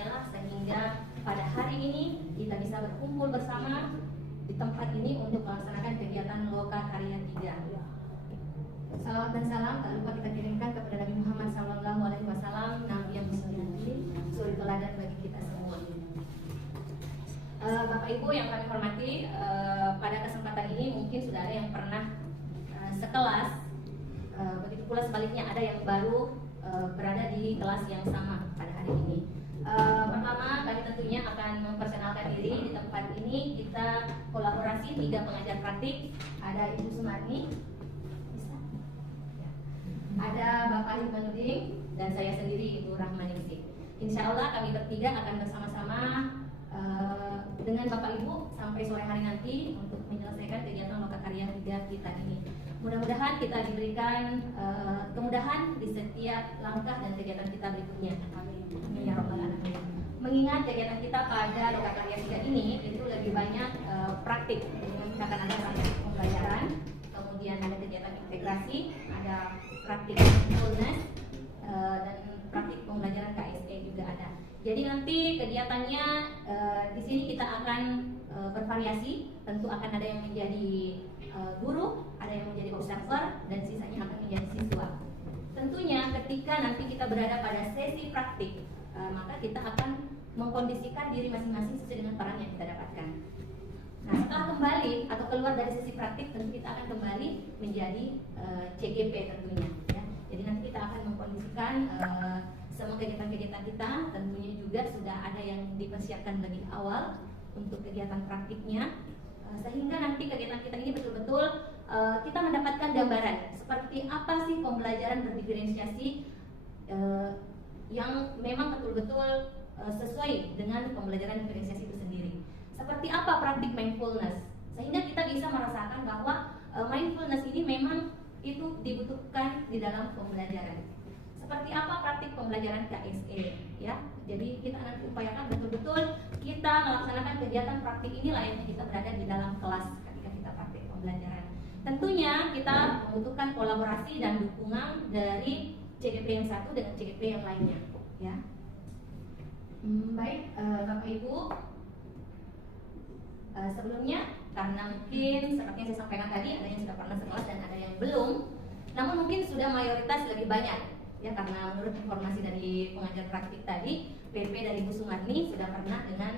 hanyalah sehingga pada hari ini kita bisa berkumpul bersama di tempat ini untuk melaksanakan kegiatan Loka Karya 3. Salawat dan salam tak lupa kita kirimkan kepada Nabi Muhammad SAW, Nabi yang mulia, suri teladan bagi kita semua. Bapak Ibu yang kami hormati, pada kesempatan ini mungkin sudah ada yang pernah sekelas, begitu pula sebaliknya ada yang baru berada di kelas yang sama pada hari ini. Pertama, kami tentunya akan memperkenalkan diri. Di tempat ini kita kolaborasi 3 pengajar praktik. Ada Ibu Sumarni, ada Bapak Hikmanuddin, dan saya sendiri Ibu Rahmaningsih. Insya Allah kami bertiga akan bersama-sama dengan Bapak Ibu sampai sore hari nanti untuk menyelesaikan kegiatan Loka Karya 3 kita ini. Mudah-mudahan kita diberikan kemudahan di setiap langkah dan kegiatan kita berikutnya. Amin ya rabbal alamin. Mengingat kegiatan kita pada Loka Karya 3 ini itu lebih banyak praktik. Kita akan ada praktik pembelajaran, kemudian ada kegiatan integrasi, ada praktik mindfulness, dan praktik pembelajaran KSE juga ada. Jadi nanti kegiatannya di sini kita akan bervariasi. Tentu akan ada yang menjadi guru, ada yang menjadi observer, dan sisanya akan menjadi siswa. Tentunya ketika nanti kita berada pada sesi praktik, maka kita akan mengkondisikan diri masing-masing sesuai dengan peran yang kita dapatkan. Nah, setelah kembali atau keluar dari sesi praktik, tentu kita akan kembali menjadi CGP tentunya. Ya. Jadi nanti kita akan mengkondisikan semua kegiatan-kegiatan kita. Tentunya juga sudah ada yang dipersiapkan lebih awal untuk kegiatan praktiknya, sehingga nanti kegiatan kita ini betul-betul kita mendapatkan gambaran seperti apa sih pembelajaran berdiferensiasi yang memang betul-betul sesuai dengan pembelajaran diferensiasi itu sendiri. Seperti apa praktik mindfulness, sehingga kita bisa merasakan bahwa mindfulness ini memang itu dibutuhkan di dalam pembelajaran. Seperti apa praktik pembelajaran KSE, ya. Jadi kita nanti upayakan betul-betul kita melaksanakan kegiatan praktik ini layaknya kita berada di dalam kelas ketika kita praktik pembelajaran. Tentunya kita membutuhkan kolaborasi dan dukungan dari CGP yang satu dengan CGP yang lainnya, ya. Baik, Bapak Ibu, sebelumnya karena mungkin seperti yang saya sampaikan tadi, ada yang sudah pernah sekelas dan ada yang belum, namun mungkin sudah mayoritas lebih banyak, ya, karena menurut informasi dari pengajar praktik tadi, PP dari Bu Sumarni sudah pernah dengan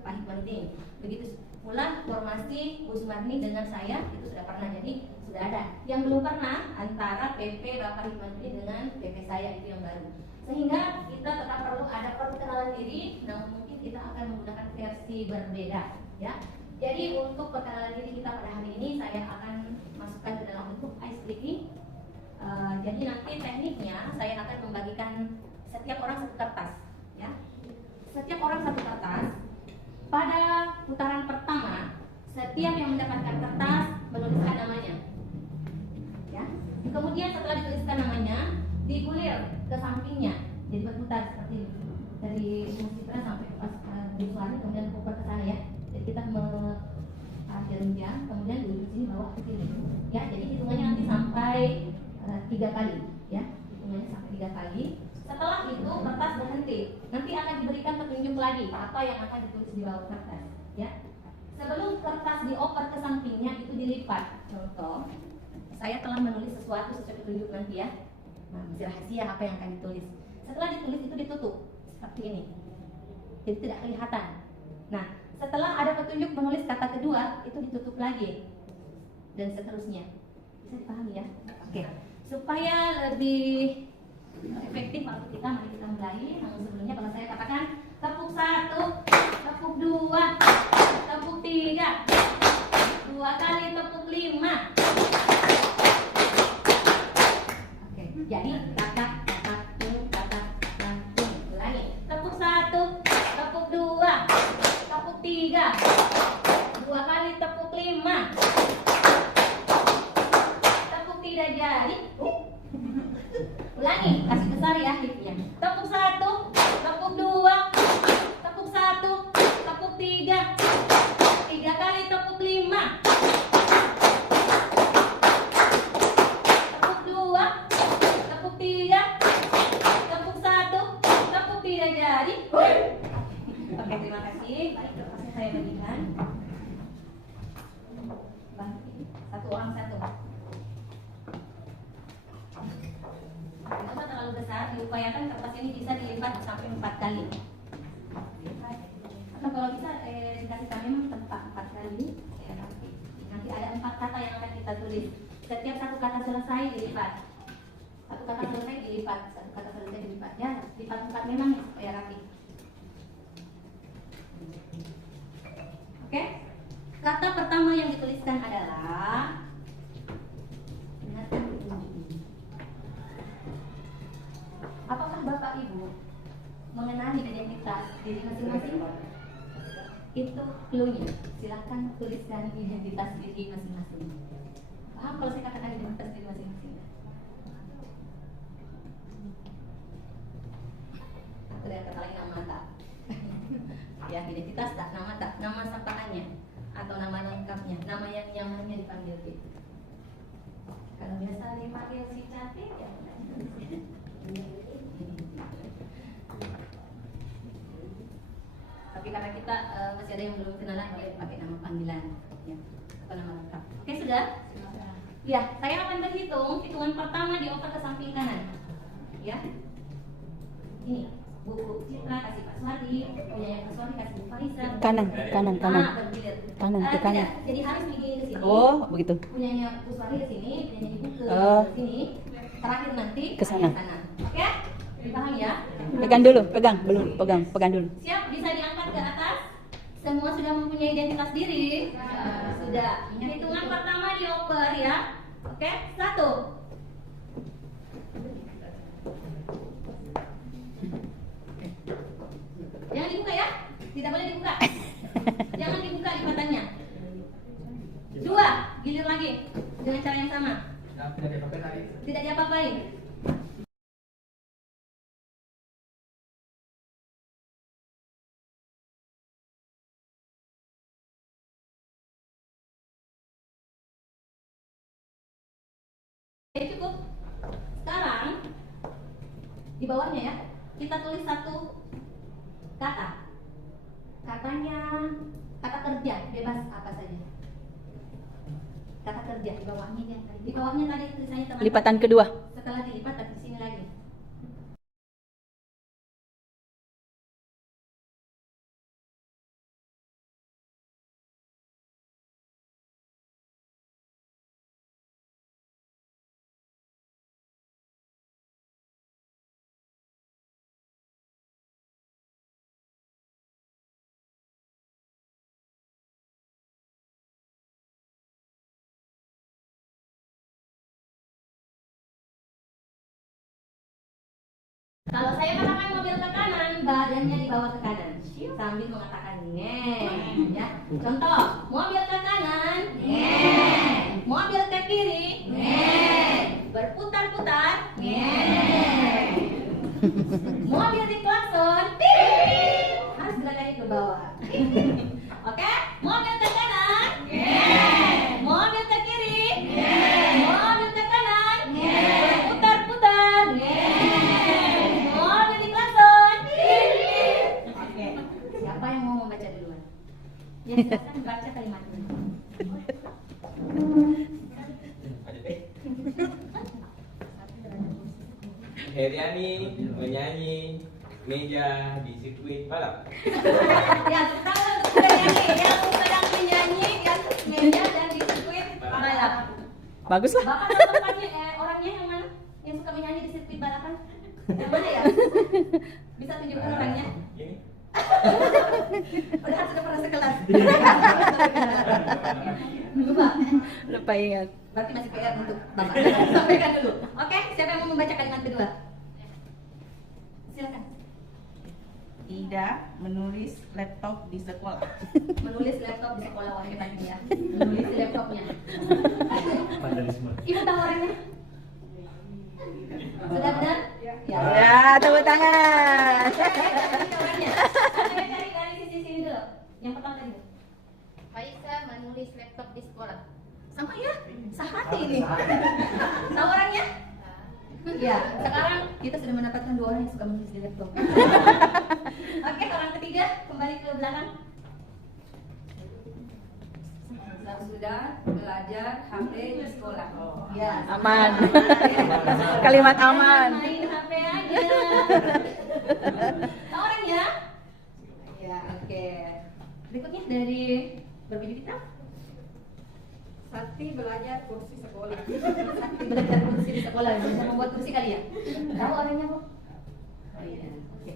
Pak Hikmanuddin. Begitu pula formasi Bu Sumarni dengan saya itu sudah pernah, jadi sudah ada. Yang belum pernah antara PP Bapak Hikmanuddin dengan PP saya itu yang baru. Sehingga kita tetap perlu ada perkenalan diri, namun mungkin kita akan menggunakan versi berbeda, ya. Jadi untuk perkenalan diri kita pada hari ini saya akan masukkan ke dalam bentuk ice breaking. Jadi nanti tekniknya saya akan membagikan setiap orang satu kertas, ya. Setiap orang satu kertas. Pada putaran pertama, setiap yang mendapatkan kertas menuliskan namanya, ya. Kemudian setelah dituliskan namanya, digulir ke sampingnya, jadi berputar seperti ini dari Musitra sampai pas di suara, kemudian putar ke sana, ya. Jadi kita akhirnya kemudian duduk sini bawah ke sini, ya. Jadi hitungannya nanti sampai 3 kali, ya. Hitungannya sampai 3 kali. Setelah itu kertas berhenti. Nanti akan diberikan petunjuk lagi apa yang akan ditulis di bawah kertas, ya. Sebelum kertas dioper ke sampingnya itu dilipat. Contoh, saya telah menulis sesuatu sesuai petunjuk nanti, ya. Nah, masih rahasia apa yang akan ditulis. Setelah ditulis itu ditutup seperti ini, jadi tidak kelihatan. Nah, setelah ada petunjuk menulis kata kedua itu ditutup lagi dan seterusnya. Bisa dipahami, ya? Oke. Supaya lebih efektif waktu kita, mari kita mulai. Namun sebelumnya kalau saya katakan tepuk 1, tepuk 2, tepuk 3, 2 kali tepuk 5. Oke, jadi kata ulangi. Tepuk 1, tepuk 2, tepuk 3, 2 kali tepuk 5. Tepuk tidak jadi. Ulangi, kasih besar ya hitnya. Tepuk 1, tadi? Oke, terima kasih. Baik, kertasnya saya bagikan. Satu orang satu. Kenapa terlalu besar? Diupayakan kertas ini bisa dilipat sampai 4 kali. Atau kalau bisa dikasih kami memang tempat 4 kali. Ya, nanti ada 4 kata yang akan kita tulis. Setiap satu kata selesai dilipat. Satu kata selesai dilipat. Satu kata selesai dilipat. Ya, lipat 4 memang ya, supaya rapi. Oke? Kata pertama yang dituliskan adalah apakah Bapak Ibu mengenali identitas diri masing-masing? Itu clue-nya. Silakan tuliskan identitas diri masing-masing. Paham kalau saya katakan identitas diri masing-masing? Atau yang kata lain nama tak? Ya, identitas tak, nama tak, nama sapaannya atau nama lengkapnya, nama yang nyamannya dipanggil gitu. Kalau biasa dipanggil si cantik ya. Tapi karena kita masih ada yang belum kenalan, boleh pakai nama panggilan ya, atau nama lengkap. Oke, sudah? Ya, saya akan berhitung. Hitungan pertama dioper ke samping kanan. Ya. Ini buku Citra kasih Pak Suhardi, punya yang Pak Suhardi kasih Bu Farisa. Kanan. Bergilir. Kanan ke kanan. Jadi harus begini ke sini. Oh, begitu. Punyanya Bu Suhardi ke sini, punyanya Ibu ke sini. Terakhir nanti Ke sana. Oke? Dipahami ya? Pegang dulu, pegang dulu. Siap, bisa diangkat ke atas. Semua sudah mempunyai identitas diri? Ya, sudah. Hitungan pertama dioper ya. Oke, 1. Jangan dibuka ya. Tidak boleh dibuka. Jangan dibuka lipatannya. 2, gilir lagi dengan cara yang sama. Tidak diapa-apain. Oke, cukup. Sekarang di bawahnya ya, kita tulis satu kata. Katanya kata kerja, bebas apa saja. Kata kerja di bawahnya ya. Di bawahnya tadi tulisannya teman. Lipatan kedua. Setelah dilipat di sini lagi. Kalau saya katakan mobil ke kanan, badannya dibawa ke kanan sambil mengatakan ngeng, ya. Contoh, mobil ke kanan, ngeng. Mobil ke kiri, ngeng. Berputar-putar, ngeng. Mobil di klakson, ting. Harus berada ke bawah. Oke, mobil ke kanan, ngeng. Mobil ke kiri, ngeng. Mobil ke kanan, ngeng. Berputar-putar, ngeng. Siapa yang mau membaca duluan? Ya, silakan baca kalimatnya. Heriani menyanyi meja di sirkuit balap. Ya, kalau sudah nyanyi, yang sedang menyanyi di atas meja dan di sirkuit balap. Bagus lah. Bapak tahu tempatnya, orangnya yang mana? Yang suka menyanyi di sirkuit balapan? Yang mana ya? Bisa tunjukkan orangnya? Ini. Udah sudah pernah sekelas. Lupa. Lupa ingat. Berarti masih PR untuk Bapak. Sampaikan dulu. Oke, siapa yang mau membaca kalimat kedua? Silakan. Tidak menulis laptop di sekolah. Menulis laptop di sekolah, wah hebat ya. Menulis di laptopnya. Ibu tahu orangnya? Sudah benar? Ya, tepuk tangan. Orangnya. Saya cari dari sisi sini dulu. Yang pertama tadi. Faisa menulis laptop di sekolah. Sama ya? Sahati ini. Tahu orangnya? Ya, sekarang kita sudah mendapatkan 2 orang yang suka menulis di laptop. kembali ke belakang. Sudah belajar HP di sekolah. Ya. Aman. Kalimat aman. Main HP aja. Tahu orangnya? Ya, oke. Berikutnya dari berbiji kita. Sakti belajar kursi sekolah. Sakti belajar kursi di sekolah, bisa membuat kursi kali ya? Tahu orangnya, Bu? Oh iya, oke.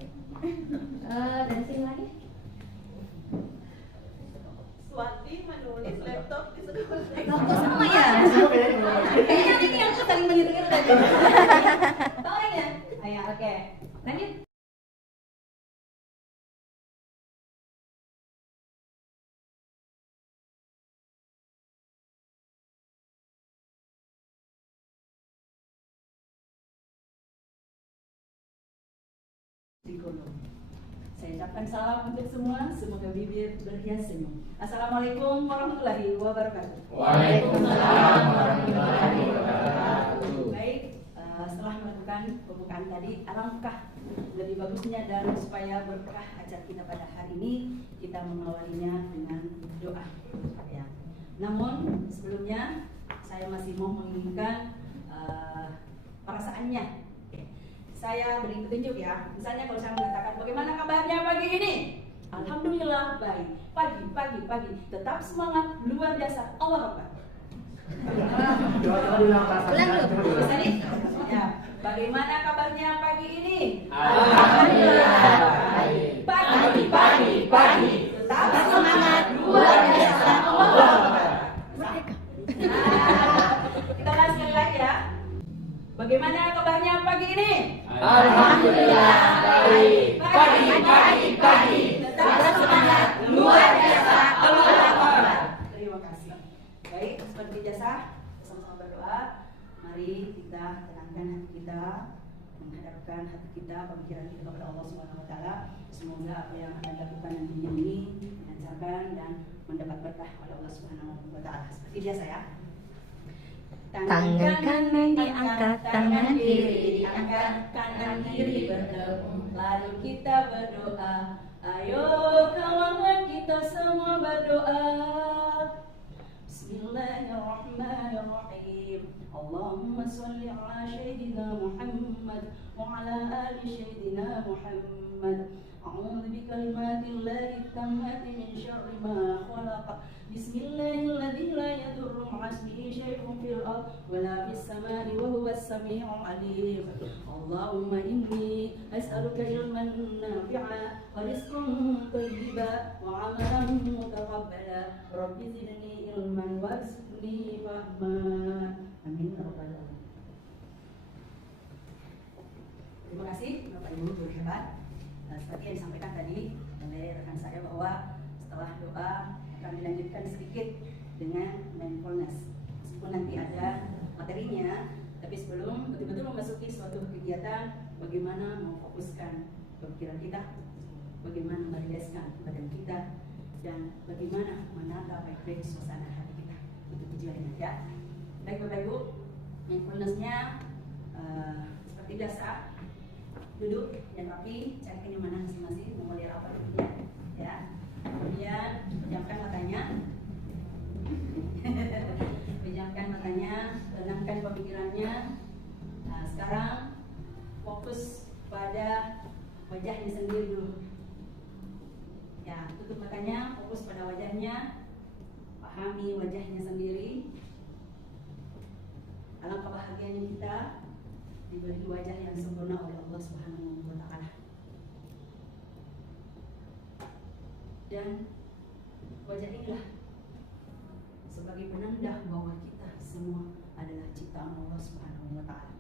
Dari sini lagi. Swati menulis laptop di sekolah. Loh, kok sama ya? Kayaknya ini yang saling meniru-niru tadi. Tahu orangnya? Ayo, oke. Lanjut. Saya ucapkan salam untuk semua, semoga bibir berhias senyum. Assalamualaikum warahmatullahi wabarakatuh. Waalaikumsalam warahmatullahi wabarakatuh. Baik, setelah melakukan pembukaan tadi, alangkah lebih bagusnya dan supaya berkah acara kita pada hari ini, kita mengawalinya dengan doa. Ya. Namun sebelumnya saya masih mau menginginkan perasaannya. Saya beri petunjuk ya. Misalnya kalau saya mengatakan bagaimana kabarnya pagi ini? Alhamdulillah baik. Pagi. Tetap semangat, luar biasa. Allah Akbar. Ulang dulu. Bisa nih? Ya. Bagaimana kabarnya pagi ini? Alhamdulillah. Pagi. Tetap semangat, luar biasa. Allah Akbar. Kita ulang sekali lagi ya. Bagaimana kabarnya pagi ini? Alhamdulillah. Pagi. Tetap semangat, luar biasa. Allah Akbar. Terima kasih. Baik, seperti biasa, sama-sama berdoa. Mari kita tenangkan hati kita, menghadapkan hati kita, pemikiran kita kepada Allah Subhanahu Wa Taala. Semoga apa yang Anda lakukan nantinya ini dilancarkan dan mendapat berkah oleh Allah Subhanahu Wa Taala. Seperti biasa ya. Tangan kanan diangkat, tangan kiri diangkat, kanan kiri bertemu, lalu kita berdoa. Ayo kawan kita semua berdoa. Bismillahirrahmanirrahim. Allahumma sholli ala sayyidina Muhammad wa ala ali sayyidina Muhammad. A'udzu bikalimatillahi tammati min syarri ma khalaq. Bismillahilladzi la yadurru ma'a ismihi syai'un fil ardh wa la fis samai wa huwas samii'ul 'aliim. Allahumma inni as'aluka ilman nafi'a wa rizqan thayyiban wa 'amalan mutaqabbala. Rabbi zidni ilman warzuqni fahma. Amin ya rabbal alamin. Terima kasih Bapak Ibu guru hebat. Seperti yang disampaikan tadi oleh rekan saya bahwa setelah doa akan dilanjutkan sedikit dengan mindfulness. Meskipun nanti ada materinya, tapi sebelum betul-betul memasuki suatu kegiatan, bagaimana memfokuskan pemikiran kita, bagaimana meriliskan badan kita, dan bagaimana menata baik-baik suasana hati kita. Itu tujuannya ya. Baik Bapak Ibu, mindfulness-nya seperti biasa. Duduk yang rapi, cari kenyamanan masing-masing, mau melihat apa duduknya, ya. Kemudian pejamkan matanya, tenangkan pemikirannya. Nah, sekarang fokus pada wajahnya sendiri dulu. Ya, tutup matanya, fokus pada wajahnya, pahami wajahnya sendiri. Alangkah bahagianya kita diberi wajah yang sempurna oleh Allah Subhanahu wa Ta'ala. Dan wajah inilah sebagai penanda bahwa kita semua adalah ciptaan Allah Subhanahu wa Ta'ala.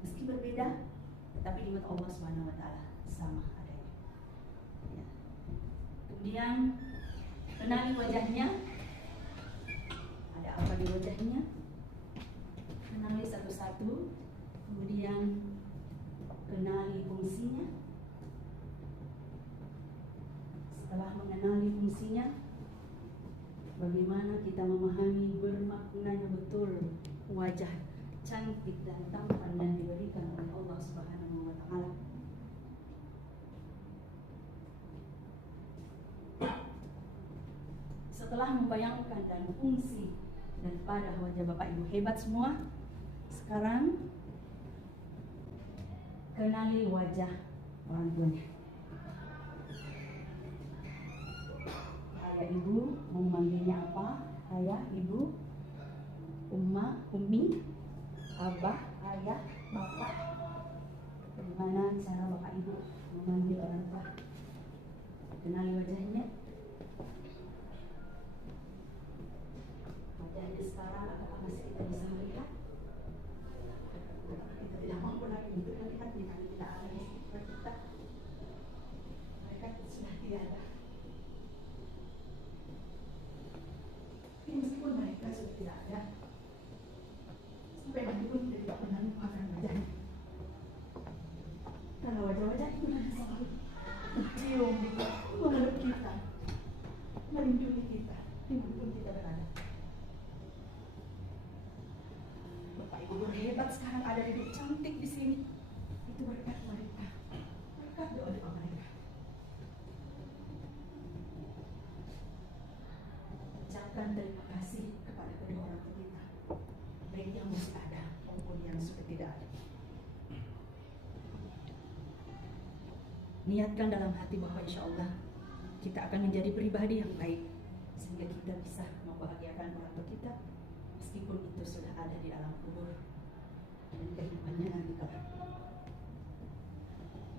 Meski berbeda, tetapi di mata Allah Subhanahu wa Ta'ala sama adanya. Ya. Kemudian kenali wajahnya. Ada apa di wajahnya? Kenali satu-satu. Kemudian kenali fungsinya. Setelah mengenali fungsinya, bagaimana kita memahami bermaknanya betul wajah cantik dan tampan dan diberikan oleh Allah Subhanahu wa Ta'ala. Setelah membayangkan dan fungsi daripada wajah Bapak Ibu hebat semua, sekarang kenali wajah orang tuanya. Ayah ibu mau memanggilnya apa? Ayah, ibu, umma, umi, abah, ayah, bapak. Bagaimana cara Bapak Ibu memanggil orang tua? Kenali wajahnya. Wajahnya sekarang apakah masih kita bisa melihat? Kita tidak mampu lagi untuk melihatnya karena tidak ada di sekitar kita. Mereka sudah tiada. Meskipun mereka sudah tidak ada, sampai mati pun kita tidak pernah lupakan wajahnya. Karena wajah-wajah itu yang selalu mencium kita, memeluk kita, melindungi kita, dimanapun kita berada. Bapak Ibu berhebat sekarang ada duduk cantik di sini. Itu berkat mereka, berkat doa-doa mereka. Ucapkan terima kasih kepada kedua orang tua kita, baik yang masih ada maupun yang sudah tidak ada. Niatkan dalam hati bahwa insya Allah kita akan menjadi pribadi yang baik sehingga kita bisa membahagiakan orang tua kita meskipun itu sudah ada di alam kubur dan kehidupannya nanti kelak.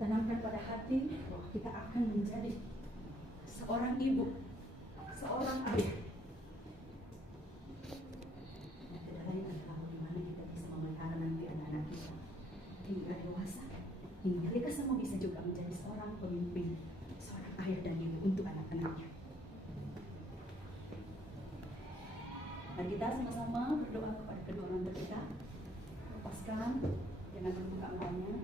Tanamkan pada hati bahwa kita akan menjadi seorang ibu, seorang ayah. Yang tidak lain adalah bagaimana kita bisa memelihara nanti anak-anak kita hingga dewasa, hingga mereka semua bisa juga menjadi seorang pemimpin, seorang ayah dan ibu untuk anak-anaknya. Mari kita sama-sama berdoa kepada kedua orang tua kita. Lepaskan dengan membuka mulanya.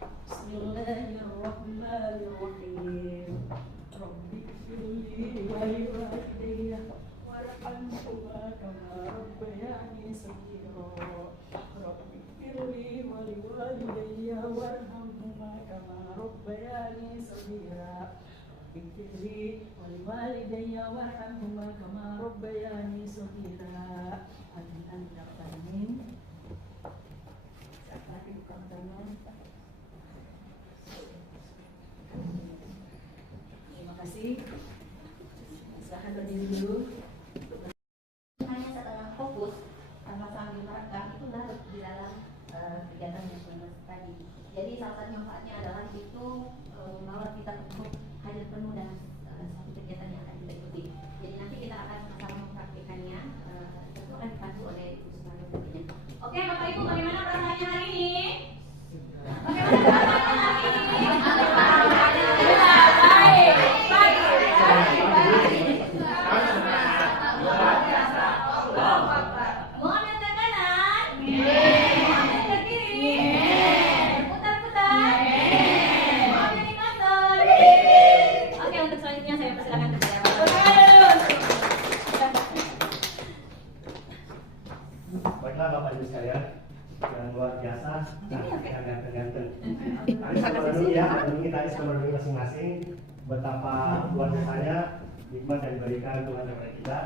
Bismillahirrahmanirrahim. Rabbi firli wa liwalidayya warhamhuma kama rabbayani shaghira. Rabbi firli wa liwalidayya warhamhuma kama rabbayani shaghira. Rabbi wa liwalidayya warhamhuma kama rabbayani shaghira. Amin. Lagi bukan tangan. Terima kasih. Silahkan berdiri dulu. Hanya setengah fokus sama sambil merekam itu larut di dalam kegiatan mindfulness tadi. Jadi salah satu manfaatnya adalah itu membawa kita untuk hadir penuh dalam satu kegiatan yang akan kita ikuti. Jadi nanti kita akan sama-sama mempraktikannya. Tentu akan dibantu oleh Ibu Sumarno tentunya. Oke, Bapak Ibu, bagaimana perasaannya hari ini? Bagaimana perasaannya hari ini? Mohon yang ke kanan. Mohon yang ke kiri. Putar-putar. Mohon yang di kasar. Oke, untuk selanjutnya saya persilakan kepada Baiklah Bapak Ibu sekalian, yang luar biasa, yang ganteng-ganteng. Aris nomor dulu ya, kita aris nomor dulu masing-masing. Betapa luar biasanya nikmat yang diberikan Tuhan kepada kita.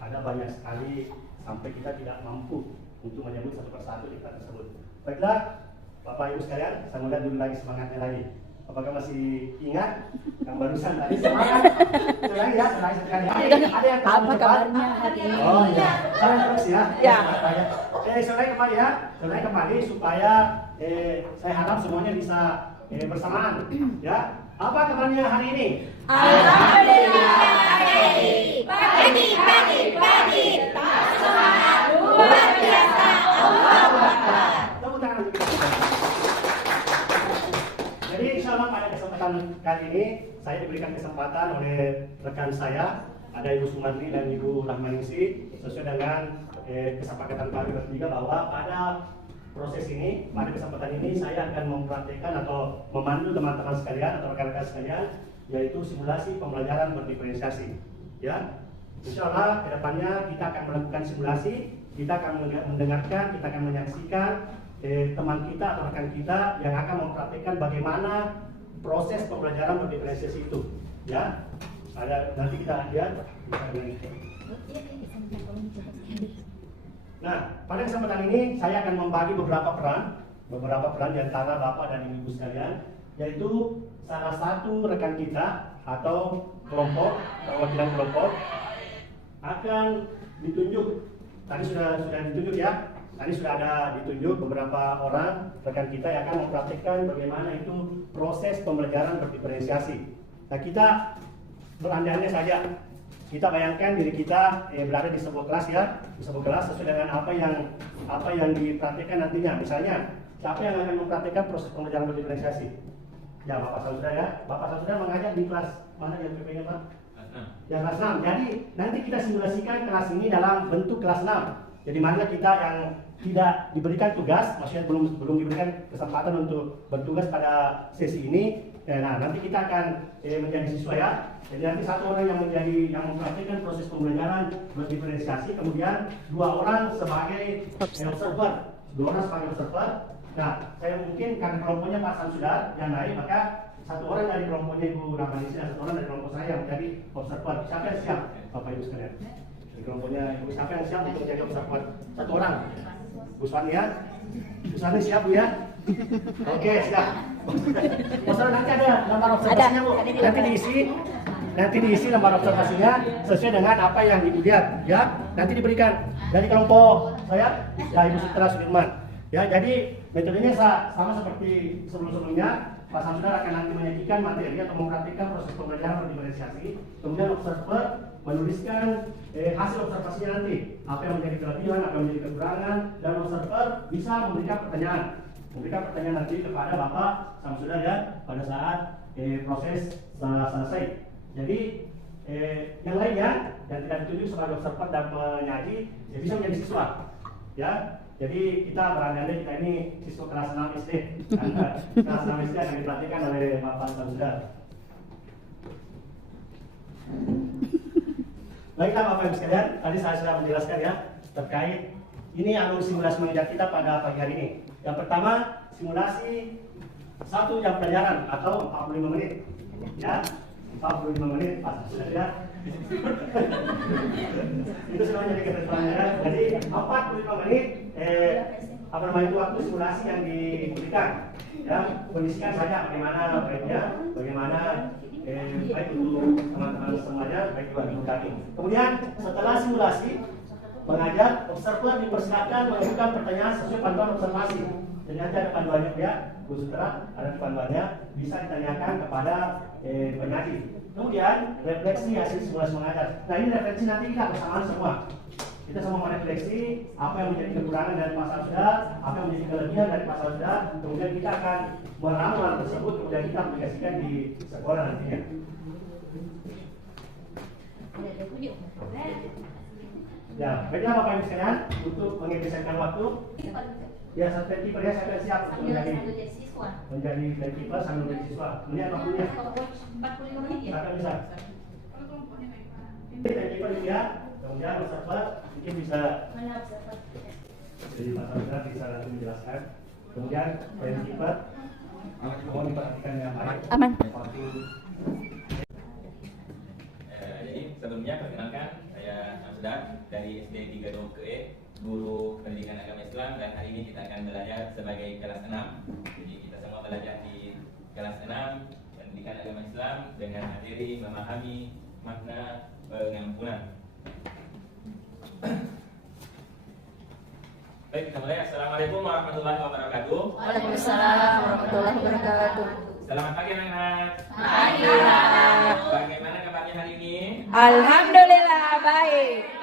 Ada banyak sekali sampai kita tidak mampu untuk menyebut satu persatu nikmat tersebut. Baiklah Bapak Ibu sekalian, saya melihat dulu lagi semangatnya lagi. Apakah masih ingat yang barusan tadi semangat? Sekali ya, sekali. Ada yang Apa kabarnya hari ini? Oh iya, saya terus ya. Ya. Sore kembali ya, sore kembali supaya saya harap semuanya bisa bersamaan ya. Apa kabarnya hari ini? Alhamdulillah. Pagi. Semangat luar biasa. Allahu Akbar. Tepuk tangan untuk kita. Jadi insya Allah pada kesempatan kali ini saya diberikan kesempatan oleh rekan saya, ada Ibu Sumarni dan Ibu Rahmaningsi, sesuai dengan kesepakatan kami bertiga bahwa pada proses ini, pada kesempatan ini saya akan mempraktikkan atau memandu teman-teman sekalian atau rekan-rekan sekalian, yaitu simulasi pembelajaran berdiferensiasi. Ya, insya Allah kedepannya kita akan melakukan simulasi, kita akan mendengarkan, kita akan menyaksikan teman kita atau rekan kita yang akan mempraktikkan bagaimana proses pembelajaran berdiferensiasi itu. Ya, Ada nanti kita lihat. Nah, pada kesempatan ini saya akan membagi beberapa peran di antara Bapak dan Ibu sekalian, yaitu salah satu rekan kita atau kelompok, perwakilan kelompok akan ditunjuk. Tadi sudah ditunjuk ya. Tadi sudah ada ditunjuk beberapa orang rekan kita yang akan mempraktikkan bagaimana itu proses pembelajaran berdiferensiasi. Nah, kita berandai-andai saja. Kita bayangkan diri kita berada di sebuah kelas ya, di sebuah kelas sesuai dengan apa yang dipraktikkan nantinya. Misalnya, siapa yang akan mempraktikkan proses pembelajaran berdiferensiasi? Ya, Bapak Saudara ya. Bapak Saudara mengajar di kelas mana yang PP-nya, Pak? Ya, kelas 6. Jadi, nanti kita simulasikan kelas ini dalam bentuk kelas 6. Jadi mana kita yang tidak diberikan tugas, maksudnya belum diberikan kesempatan untuk bertugas pada sesi ini. Nah, nanti kita akan menjadi siswa ya. Jadi nanti satu orang yang mempraktikkan proses pembelajaran berdiferensiasi, kemudian 2 orang sebagai observer, 2 orang sebagai observer. Nah, saya mungkin karena kelompoknya Pak Samsudar yang naik, maka 1 orang dari kelompoknya Ibu Rahmanisi dan 1 orang dari kelompok saya yang menjadi observer. Siapa yang siap, Bapak Ibu sekalian? Di kelompoknya Ibu siapa yang siap untuk menjadi observer? 1 orang. Bu Suwani ya? Bu Suwani siap Bu ya? Oke, siap. Masalah nanti ada lembar observasinya Bu. Nanti diisi lembar observasinya sesuai dengan apa yang Ibu lihat ya. Nanti diberikan dari kelompok saya, ya Ibu Sutra Sudirman. Ya, jadi metodenya sama seperti sebelum-sebelumnya. Pak Samsudar akan nanti menyajikan materi atau mempraktikkan proses pembelajaran berdiferensiasi. Kemudian observer menuliskan hasil observasinya nanti, apa yang menjadi kelebihan, apa yang menjadi kekurangan, dan observer bisa memberikan pertanyaan nanti kepada Bapak Samsudar ya pada saat proses selesai. Jadi yang lainnya yang tidak ditunjuk sebagai observer dan penyaji bisa menjadi siswa ya. Jadi kita berandai-andai kita ini siswa kelas 6 SD. Kelas 6 SD akan diperhatikan oleh Bapak Samsudar. Baiklah Bapak Ibu sekalian, tadi saya sudah menjelaskan ya terkait ini alur simulasi mengajar kita pada pagi hari ini. Yang pertama, simulasi 1 jam pelajaran atau 45 menit. Ya, 45 menit Pak Samsudar ya. Itu semuanya jadi ketentuannya. Jadi 45 menit itu waktu simulasi yang diberikan. Ya, kondisikan saja bagaimana baiknya, bagaimana baik untuk teman-teman semuanya, baik juga untuk kami. Kemudian setelah simulasi mengajar, observer dipersilakan mengajukan pertanyaan sesuai panduan observasi. Jadi nanti ada panduannya ya, Bu Sutra, ada panduannya, bisa ditanyakan kepada penyaji. Kemudian refleksi hasil simulasi mengajar. Nah, ini refleksi nanti kita bersamaan semua. Kita semua merefleksi apa yang menjadi kekurangan dari Pak Samsudar, apa yang menjadi kelebihan dari Pak Samsudar. Kemudian kita akan meramal tersebut, kemudian kita aplikasikan di sekolah nantinya. Ya, baiklah Bapak Ibu sekalian, untuk mengefisienkan waktu. Ya, sampai tipe ya, saya siap untuk menjadi tipe sambil menjadi siswa. Melihat waktunya. 45 menit ya? Silakan bisa. Ini tipe ya, kemudian observer mungkin bisa. Jadi Pak Samsudar bisa nanti menjelaskan. Kemudian tipe, mohon diperhatikan dengan baik. Aman. Jadi sebelumnya perkenalkan saya Samsudar dari SD 3 DOKE, guru pendidikan agama Islam, dan hari ini kita akan belajar sebagai kelas 6. Jadi kita semua belajar di kelas 6 pendidikan agama Islam dengan materi memahami makna pengampunan. Baik, kita mulai. Assalamualaikum warahmatullahi wabarakatuh. Waalaikumsalam warahmatullahi wabarakatuh. Selamat pagi anak-anak. Pagi. Bagaimana kabarnya hari ini? Alhamdulillah baik.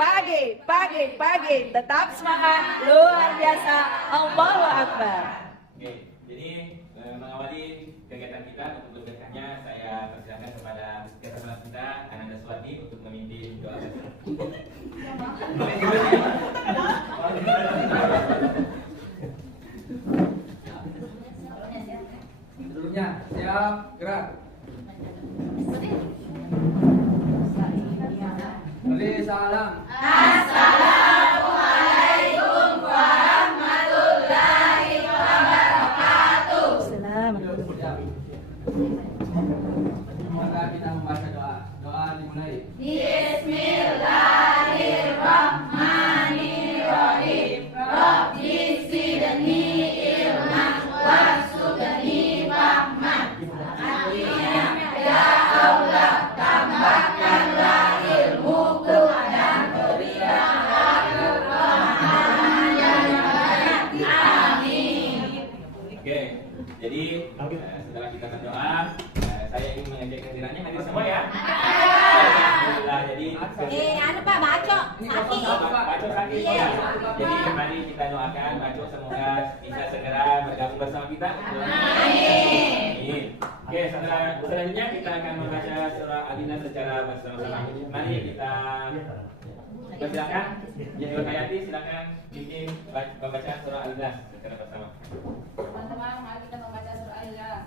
Pagi. Tetap semangat. Luar biasa. Allahu Akbar. Oke, jadi mengawali kegiatan kita untuk berkahnya saya persilakan kepada ketua kita Ananda Swati untuk memimpin doa bersama. Sebelumnya, siap, gerak. Beri salam. Assalamualaikum warahmatullahi wabarakatuh. Siap. Maka kita membaca doa. Doa di dimulai. Bismillahirrahmanirrahim. Rabbi zidni ilman warzuqni fahman. Artinya, ya Allah, tambahkanlah ilmuku dan berilah aku pemahaman yang banyak. Amin. Oke, jadi setelah kita berdoa, saya ingin mengajak kehadirannya hadir semua ya. Alhamdulillah, jadi anu Pak, bacok. Sakit. Bacok sakit ya. Jadi mari kita doakan Bacok semoga bisa segera bergabung bersama kita. Amin. Oke, selanjutnya kita akan membaca surah Al-Ikhlas secara bersama-sama. Mari kita persilakan. Ibu Hayati silakan bimbing membaca surah Al-Ikhlas secara bersama. Teman-teman, mari kita membaca surah Al-Ikhlas.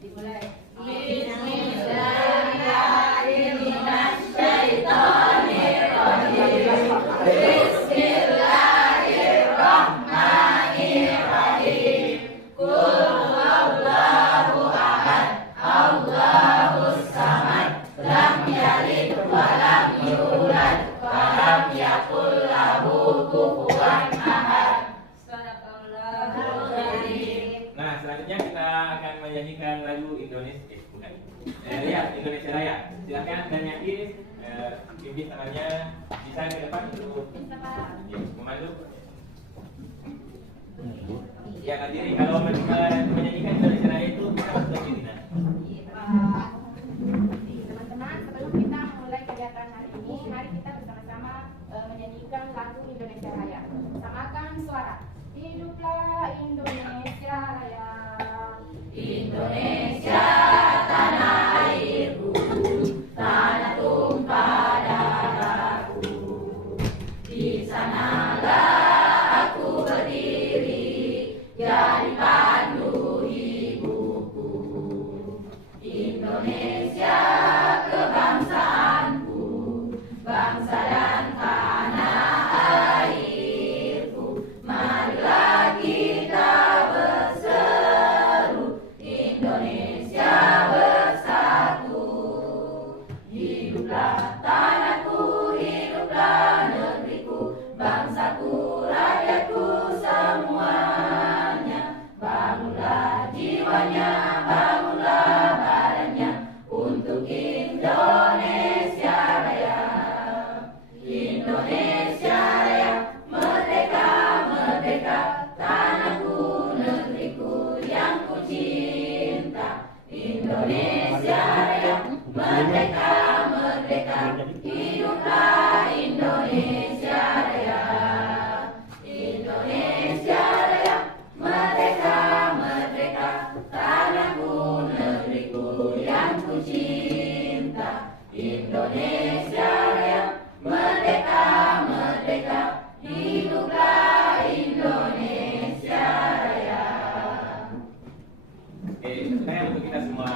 Dimulai. Bismillahirrahmanirrahim. Qul huwallahu ahad. Allahus samad. Lam yalid wa lam yulad wa lam yakul lahu kufuwan ahad. Sadaqallahul Azim. Nah, selanjutnya kita akan menyanyikan lagu Indonesia, Indonesia Raya. Silakan dan nyanyi, pimpin tangannya bisa ke depan untuk memandu. Ya, hadirin kalau menyanyikan Indonesia Raya itu kita harus berdiri. Teman-teman, sebelum kita mulai kegiatan hari ini, mari kita bersama-sama menyanyikan lagu Indonesia Raya. Samakan suara. Hiduplah Indonesia Raya. Indonesia tanah airku, tanah tumpah darahku. Di sanalah aku berdiri, jadi pandu hidupku. Indonesia kebangsaanku, bangsa dan tanah airku. Marilah kita berseru, Indonesia bersatu. Hiduplah tanahku, hiduplah negeriku, bangsaku, rakyatku semuanya. Bangunlah jiwanya, bangunlah badannya untuk Indonesia Raya. Indonesia Raya, merdeka, merdeka, tanahku, negeriku yang ku cinta. Indonesia Raya, merdeka, merdeka, hiduplah Indonesia Raya. Indonesia Raya, merdeka, merdeka, tanahku, negeriku yang ku cinta. Indonesia Raya, merdeka, merdeka, hiduplah Indonesia Raya. Oke, saya untuk kita semua.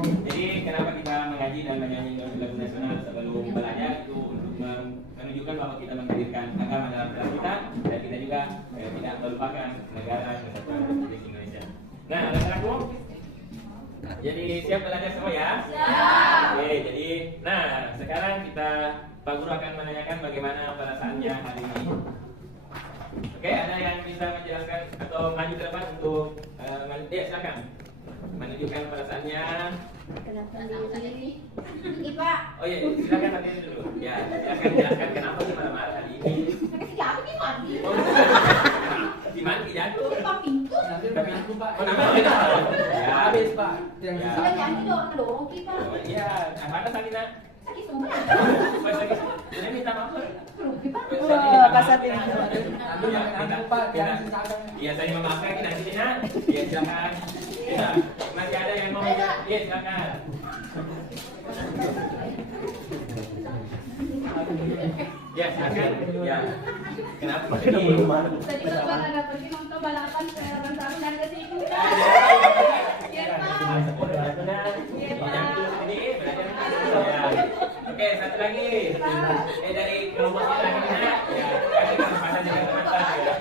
Jadi kenapa kita mengaji dan menyanyi lagu nasional sebelum belajar itu untuk menunjukkan bahwa kita menghadirkan agama dalam kelas kita dan kita juga tidak melupakan negara kesatuan Republik Indonesia. Nah, anak-anakku, jadi siap belajar semua ya? Siap. Oke, jadi nah sekarang Pak Guru akan menanyakan bagaimana perasaannya hari ini. Oke, ada yang bisa menjelaskan atau maju ke depan untuk silakan menunjukkan perasaannya. Kenapa sih? Ipa. Oh iya, silakan nanti dulu. Ya, silakan jelaskan kenapa sih marah-marah hari ini. Kasih siapa nih mandi? Oh, di mandi jatuh. Pak pintu. Nanti pakai aku Pak. Oh, namanya beda. Ya. Habis Pak. Yang Ya. Sudah nyanyi dorong kita. Oh, iya, mana sakitnya? Sakit semua. Pas lagi, jadi minta maaf. Wah, pasar ini. Nanti pakai aku Pak. Jangan sisakan. Iya, saya memaafkan kita sini ya. Iya, silakan. Ya, masih ada yang mau? Iya, silakan. Ya, silakan. Ya. Kenapa ini? Tadi Bapak nggak pergi nonton balapan Serang Sarung dan ke situ. Iya Pak. Oke, satu lagi. Dari kelompok kita lagi ya. Kasih kesempatan juga teman-teman ya.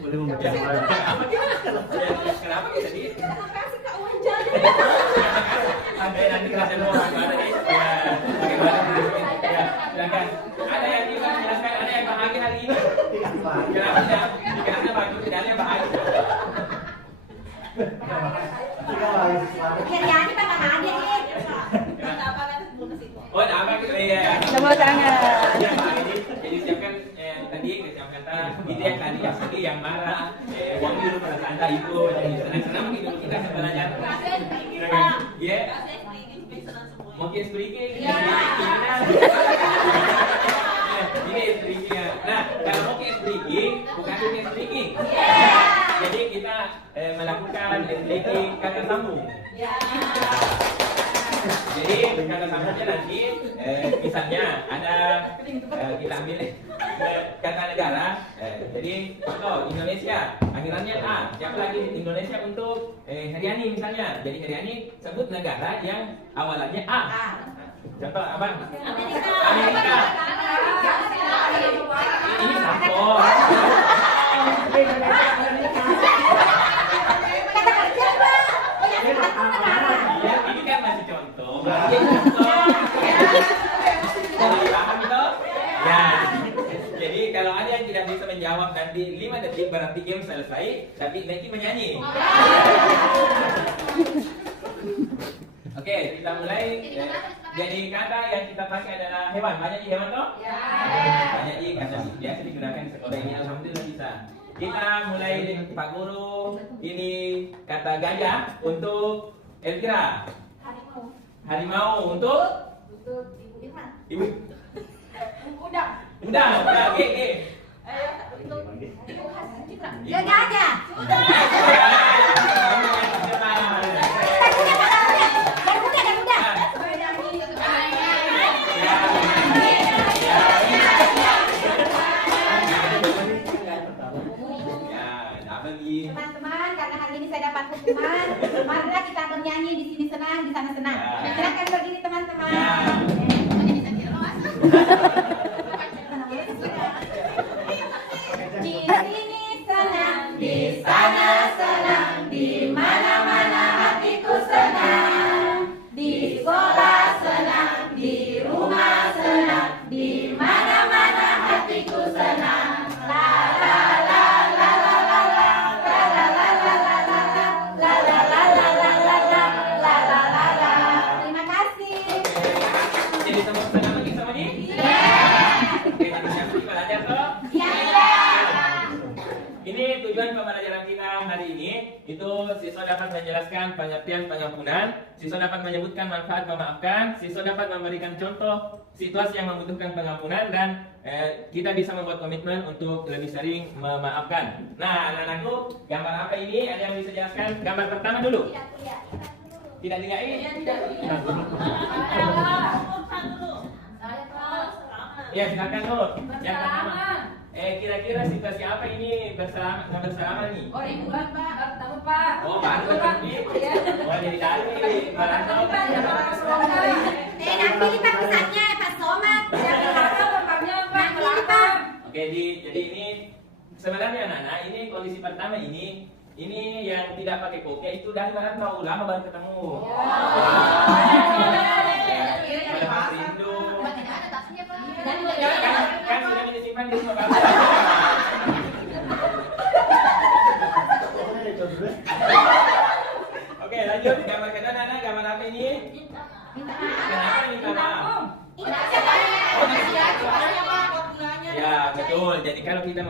Boleh membaca. Kenapa kita di? Kasih Kak Wajar. Heriani Pak hadir nih. Ada apa nanti sebelum ke situ? Oh, ada apa gitu ya? Tepuk tangan. Ya, Pak, jadi siapkan tadi kata itu yang tadi yang sedih, yang marah, uang dulu perasaan anda itu, jadi senang-senang mungkin dulu kita belajar. Ya, mungkin speaking. Ini speakingnya. Nah, kalau mungkin speaking, bukan mungkin speaking. Jadi kita melakukan speaking kata sambung. Jadi kata sambungnya nanti, misalnya ada kita ambil kata negara. Jadi contoh Indonesia, akhirannya A. Siapa lagi Indonesia untuk Heriani misalnya. Jadi Heriani sebut negara yang awalannya A. Contoh apa? Amerika. Ini satu. Iya, ini kan masih contoh. Paham itu? Ya. Jadi kalau ada yang tidak bisa menjawab nanti 5 detik berarti game selesai, tapi Neki menyanyi. Oke, kita mulai. Jadi kata yang kita pakai adalah hewan. Banyak hewan toh? Banyak kata biasa digunakan di sekolah ini. Alhamdulillah bisa. Kita mulai dengan Pak Guru. Ini kata gajah untuk Elvira. Harimau untuk Ibu. Udang. Udang. Oke. Gajah. Teman-teman, karena hari ini saya dapat hukuman, marilah kita bernyanyi di sini senang, di sana senang. Silakan berdiri teman-teman. Di sini senang, di sana senang, di mana-mana hatiku senang. Di sekolah senang, di rumah senang, di mana-mana hatiku senang. La la la la la la la. Terima kasih. Jadi sama-sama lagi sama ini? Iya. Oke, jadi siapa yang belajar toh? Iya. Ini tujuan pembelajaran kita hari ini. Itu siswa dapat menjelaskan pengertian pengampunan, siswa dapat menyebutkan manfaat memaafkan, siswa dapat memberikan contoh situasi yang membutuhkan pengampunan, dan kita bisa membuat komitmen untuk lebih sering memaafkan. Nah, anak-anakku, gambar apa ini? Ada yang bisa jelaskan? Gambar pertama dulu. Tidak dilihat. Ya, silakan Nur. Yang pertama. Kira-kira situasi apa ini bersama nih? Oh, ribuan Pak, tahu Pak. Oh, baru lagi. Oh, jadi dari Barano. Nanti lipat pesannya Pak Somad. Oke, jadi ini sebenarnya anak-anak, ini kondisi pertama ini yang tidak pakai kopiah itu dari Barano, lama baru ketemu. Mas Rindu. Kan sudah disimpan di rumah Bapak. Oke, lanjut gambar kedua Nana, gambar apa ini? Kenapa minta maaf? Ya betul. Jadi kalau kita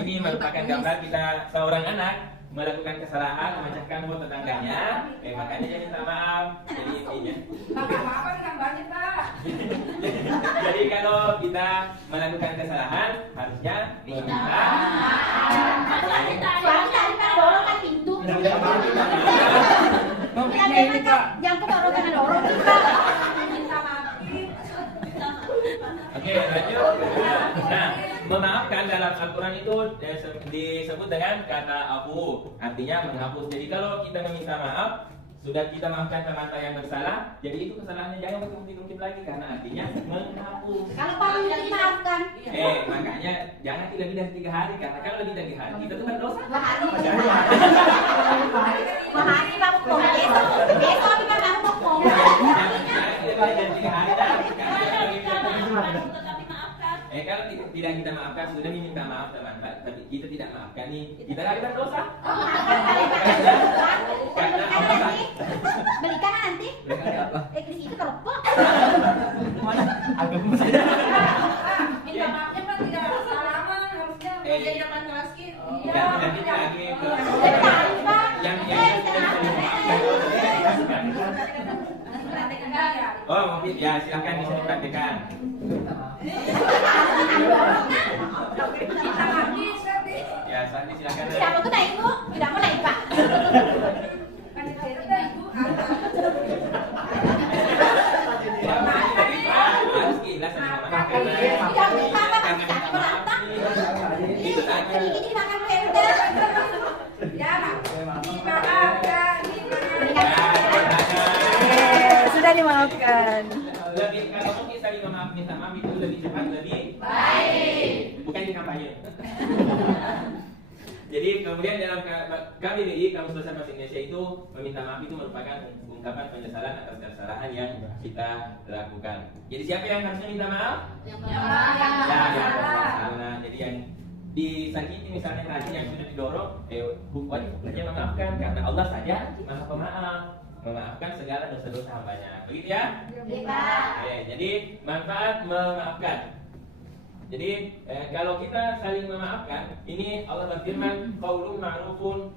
ini merupakan gambar kita seorang anak melakukan kesalahan, memecahkan buat tetangganya, makanya dia minta maaf. Jadi intinya. Apa nih gambarnya Pak? Jadi kalau kita melakukan kesalahan harusnya meminta maaf. Soalnya tadi Pak dorong kan pintu. Jangan kedorong dengan dorong kita. Minta maaf. Oke, lanjut. Nah, memaafkan dalam Al-Quran itu disebut dengan kata afu, artinya menghapus. Jadi kalau kita meminta maaf, sudah kita maafkan teman yang bersalah, jadi itu kesalahannya jangan berkembang lagi karena artinya menghapus. Kalau Pak minta dimaafkan. Makanya jangan lebih dari 3 hari, karena kalau lebih dari 3 hari itu berdosa. Mahari Pak Mukong. Besok Pak Mukong. Jangan lebih dari 3 hari dah. Kalau tidak kita maafkan, sudah minta maaf teman, tapi kita tidak maafkan nih, kita lagi berdosa. Karena Allah apa? Di situ kalau Pak. Mana? Agak saja. Minta maafnya Pak tidak salaman harusnya menjadi depan kelas kita. Iya. Ganti lagi ke yang Oh, mungkin ya silakan bisa dipraktikkan. Kita lagi Sati. Ya, Sati silakan. Tidak mau naik Bu, tidak mau naik Pak. Kan cerita Ibu apa? Harus gila sama mama. Tidak bisa Pak, tidak merata. Itu tadi. Ini makan pente. Ya, dimaafkan, Sudah dimaafkan. Lebih kalau mungkin saling minta maaf itu lebih cepat, lebih baik. Bukan di kampanye. Jadi kemudian dalam KBBI, Kamus Bahasa Indonesia itu meminta maaf itu merupakan ungkapan penyesalan atas kesalahan yang kita lakukan. Jadi siapa yang harusnya minta maaf? Yang Salah. Jadi yang disakiti misalnya tadi yang sudah didorong, wajibnya memaafkan karena Allah saja Maha Pemaaf, memaafkan segala dosa-dosa hambanya. Begitu ya? Oke, jadi manfaat memaafkan. Jadi kalau kita saling memaafkan, ini Allah berfirman, qaulun ma'rufun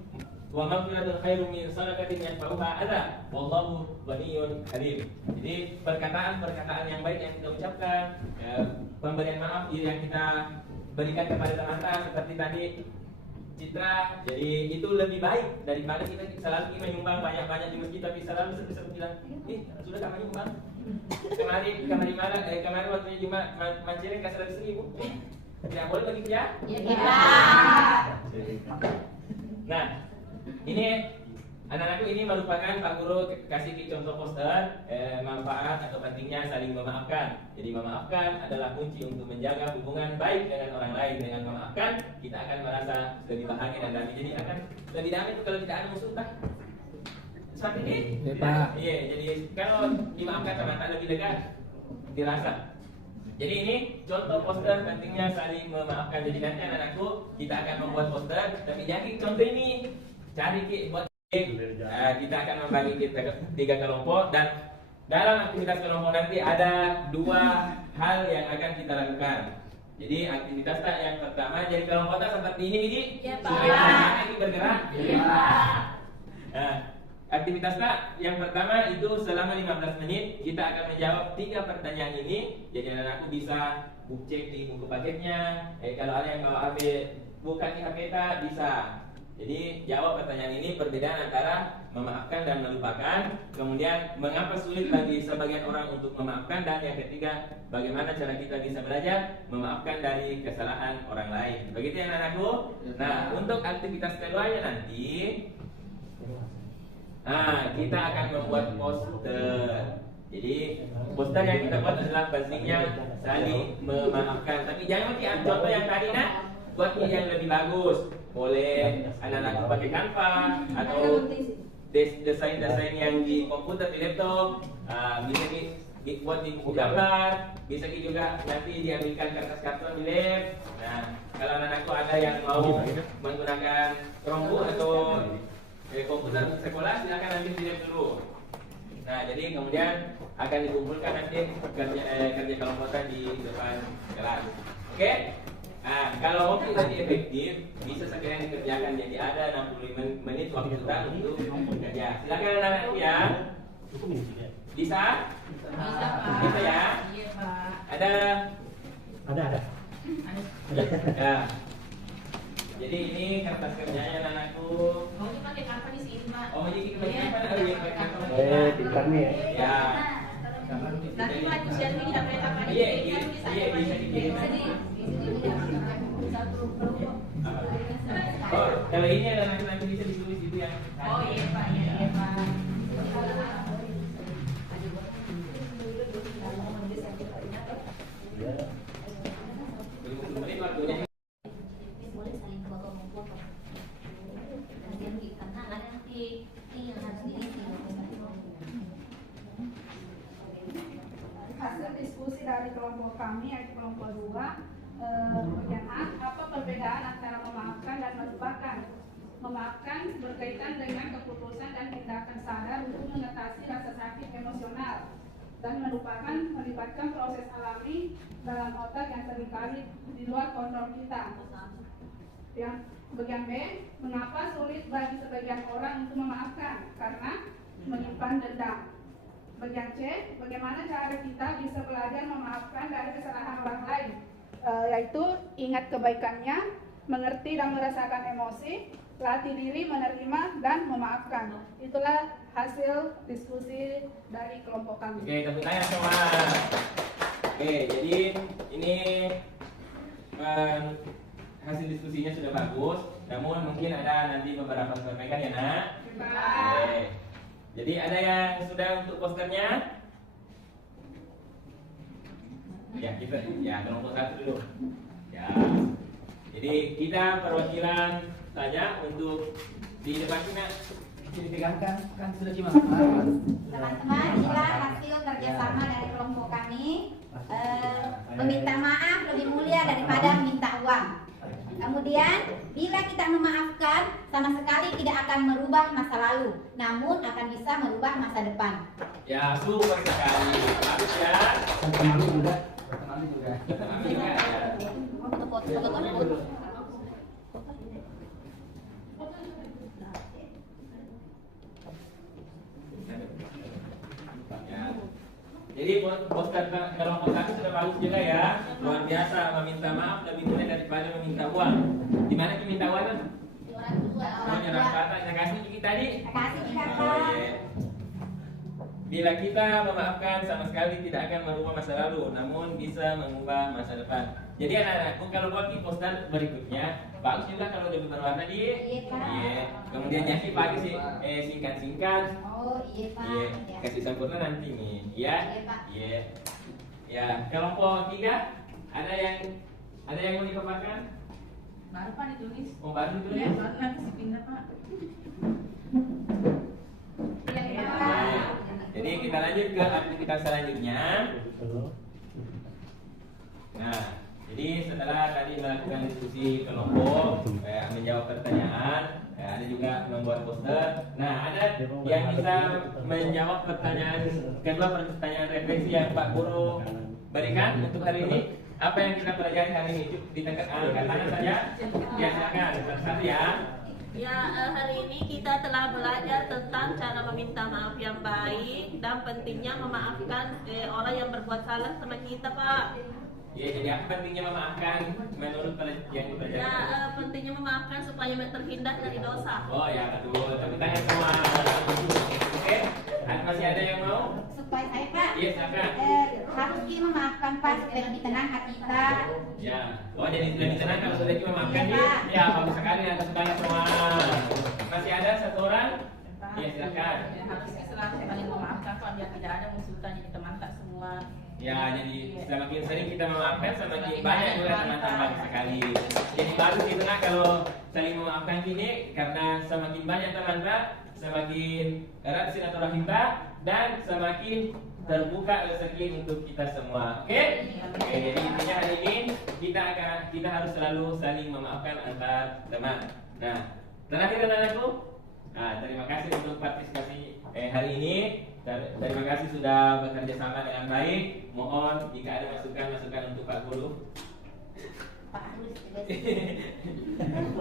wa maghfiratun khairum min shadaqatin yatba'uha adza wallahu ghaniyyun halim. Jadi perkataan-perkataan yang baik yang kita ucapkan, pemberian maaf yang kita berikan kepada teman-teman seperti tadi Citra, jadi itu lebih baik daripada kita selalu menyumbang banyak-banyak di masjid tapi selalu sering bilang, sudah kamu nyumbang. Kemarin waktu Jumat Mancere kasih 100.000. Tidak boleh begitu ya? Nah, ini anak-anakku ini merupakan Pak Guru kasih contoh poster manfaat atau pentingnya saling memaafkan. Jadi memaafkan adalah kunci untuk menjaga hubungan baik dengan orang lain. Dengan memaafkan kita akan merasa lebih bahagia dan damai. Jadi akan lebih damai itu kalau tidak ada musuh tak? Seperti ini? Ya, Pak. Iya, jadi kalau dimaafkan sama tak lebih lega dirasa. Jadi ini contoh poster pentingnya saling memaafkan. Jadi nanti anak-anakku kita akan membuat poster, tapi jadi contoh ini cari buat kita akan membagi kita 3 kelompok dan dalam aktivitas kelompok nanti ada 2 hal yang akan kita lakukan. Jadi aktivitas yang pertama jadi kelompok seperti ini Didi. Iya, Pak. Supaya ini bergerak. Iya, Pak. Nah, aktivitas yang pertama itu selama 15 menit kita akan menjawab 3 pertanyaan ini. Jadi anak-anakku bisa cek di buku paketnya. Kalau ada yang bawa HP buka di HP bisa. Jadi jawab pertanyaan ini perbedaan antara memaafkan dan melupakan. Kemudian mengapa sulit bagi sebagian orang untuk memaafkan, dan yang ketiga bagaimana cara kita bisa belajar memaafkan dari kesalahan orang lain. Begitu ya anak-anakku. Nah, untuk aktivitas keduanya nanti kita akan membuat poster. Jadi poster yang kita buat adalah pentingnya saling memaafkan. Tapi jangan pakai contoh yang tadi buat yang lebih bagus. Boleh anak-anak pakai Canva atau desain-desain yang di komputer, di laptop, bisa dibuat di buku gambar, bisa juga nanti diambilkan kertas karton di lab. Nah, kalau anak-anakku ada yang mau menggunakan Chromebook atau komputer sekolah, silakan ambil di lab dulu. Nah, jadi kemudian akan dikumpulkan nanti kerja kelompoknya di depan kelas. Oke? Nah, kalau mau lebih efektif, bisa sekalian dikerjakan. Jadi ada 65 menit waktu kita untuk bekerja. Silakan anak-anak ya. Bisa? Bisa, Pak. Bisa ya? Iya, Pak. Ada. Ya. Jadi ini kertas kerjanya anakku. Mau pakai Canva di sini, Pak. Oh, jadi kita pakai Canva. pintar nih ya. Ya. Nanti Pak share ini dapat apa Iya, bisa dikirim. Oh, kalau ini ada nanti bisa ditulis itu ya. Oh iya Pak, iya Pak. Menit waktunya. Boleh saling foto-foto. Nanti karena ada nanti ini yang harus diisi. Hasil diskusi dari kelompok kami yaitu kelompok 2, bagian A, apa perbedaan antara memaafkan dan melupakan? Memaafkan berkaitan dengan keputusan dan tindakan sadar untuk mengatasi rasa sakit emosional. merupakan melibatkan proses alami dalam otak yang seringkali di luar kontrol kita. Yang bagian B, mengapa sulit bagi sebagian orang untuk memaafkan? Karena menyimpan dendam. Bagian C, bagaimana cara kita bisa belajar memaafkan dari kesalahan orang lain? Yaitu ingat kebaikannya, mengerti dan merasakan emosi, latih diri menerima dan memaafkan. Itulah hasil diskusi dari kelompok kami. Oke, tepuk tangan semua. Oke, jadi ini hasil diskusinya sudah bagus. Namun mungkin ada nanti beberapa perbaikan ya nak. Oke. Jadi ada yang sudah untuk posternya? Ya kita, ya kelompok 1 dulu. Ya. Jadi kita perwakilan saja untuk di depan sini. Dipegangkan kan sudah cuma. Teman-teman, inilah hasil kerjasama dari kelompok kami. Meminta maaf lebih mulia daripada meminta uang. Kemudian, bila kita memaafkan, sama sekali tidak akan merubah masa lalu, namun akan bisa merubah masa depan. Ya, super sekali. Bagus ya. Kemarin juga. Kemarin juga ya. Ya. Jadi poster kelompok 1 sudah bagus juga ya. Luar biasa, meminta maaf lebih mudah daripada meminta uang. Di mana meminta uang kan? Menyerang kata, saya kasih Kiki tadi. Oh, yeah. Bila kita memaafkan, sama sekali tidak akan merubah masa lalu, namun bisa mengubah masa depan. Jadi anak-anakku, kalau buat di poster berikutnya, bagus juga kalau lebih berwarna di. Iya, Pak. Iya. Kemudian nyaki pakai singkat-singkat. Oh iya Pak. Iya. Ya. Kasih sempurna nanti nih. Iya. Iya, Pak. Iya. Ya, kelompok 3 ada yang mau dipaparkan? Baru Pak ditulis. Oh, baru dulu Ya, ya. baru nanti dipindah Pak. Iya, Oke. Pak. Jadi kita lanjut ke aktivitas selanjutnya. Nah, jadi setelah tadi melakukan diskusi kelompok, menjawab pertanyaan, ada juga membuat poster. Nah, ada yang bisa menjawab kedua pertanyaan refleksi yang Pak Guru berikan untuk hari ini. Apa yang kita pelajari hari ini? Angkat tangan saja. Ya, silakan. Satu ya. Ya, hari ini kita telah belajar tentang cara meminta maaf yang baik dan pentingnya memaafkan orang yang berbuat salah sama kita, Pak. Ya, jadi apa pentingnya memaafkan menurut yang dipelajari? Ya, pentingnya memaafkan supaya terhindar dari dosa. Oh ya, betul. Tepuk tangan semua. Oke, masih ada yang mau? Supaya saya Pak. Iya, silakan. Harus kita memaafkan Pak supaya lebih tenang hati kita. Ya, oh jadi lebih tenang kalau sudah kita memaafkan Iya, dia. Pak. Ya, bagus sekali. Tepuk tangan semua. Masih ada satu orang? Iya, silakan. Ya, harusnya selalu saling memaafkan Pak biar tidak ada musuhan jadi teman tak semua. Ya, jadi semakin sering kita memaafkan, semakin banyak juga teman-teman sekali. Jadi bagus gitu nah kalau saling memaafkan gini, karena semakin banyak teman-teman, semakin erat silaturahim dan semakin terbuka rezeki untuk kita semua. Oke? Oke, jadi intinya hari ini kita harus selalu saling memaafkan antar teman. Nah, terakhir anak-anakku, terima kasih untuk partisipasi hari ini. Terima kasih sudah bekerja sama dengan baik. Mohon jika ada masukan untuk Pak Guru. Pak Agus juga.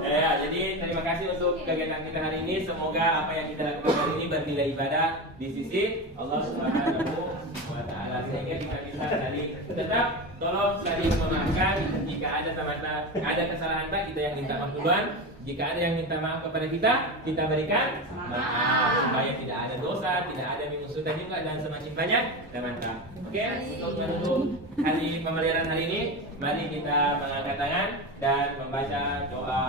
Ya, jadi terima kasih untuk kegiatan kita hari ini. Semoga apa yang kita lakukan hari ini bernilai ibadah di sisi Allah Subhanahu wa Ta'ala, sehingga kita bisa tadi tetap tolong saling memaafkan. Jika ada teman-teman ada kesalahan kita yang minta maaf duluan. Jika ada yang minta maaf kepada kita berikan maaf supaya tidak ada dosa, tidak ada memusuhkan juga dan semakin banyak teman-teman. Oke, untuk menutup hari pemeliharaan hari ini, mari kita mengangkat tangan dan membaca doa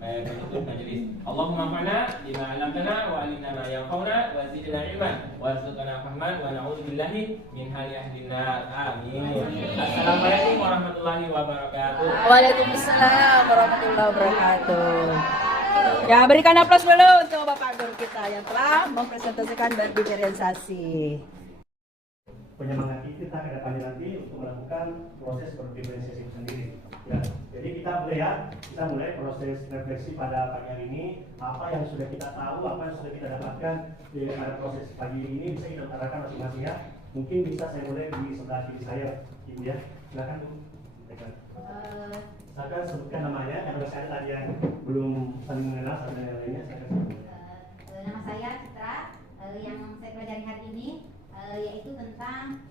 penutup majelis. Allahumma fa'na bima 'allamtana wa 'allimna ma yanfa'una wa zidna 'ilman warzuqna fahman wa na'udzu billahi min hali ahlin nar. Amin. Assalamualaikum warahmatullahi wabarakatuh. Waalaikumsalam warahmatullahi wabarakatuh. Ya, berikan aplaus dulu untuk Bapak Guru kita yang telah mempresentasikan dan diferensiasi. Penyemangat kita ke depannya nanti untuk melakukan proses berdiferensiasi itu sendiri. Ya, jadi kita mulai proses refleksi pada pagi hari ini. Apa yang sudah kita tahu, apa yang sudah kita dapatkan pada proses pagi ini bisa kita utarakan masing-masing ya. Mungkin bisa saya mulai di sebelah kiri saya, Ibu ya. Silakan Bu. Silakan sebutkan namanya, karena saya tadi yang belum saling mengenal sama yang lainnya. Nama saya Citra. Yang saya pelajari hari ini yaitu tentang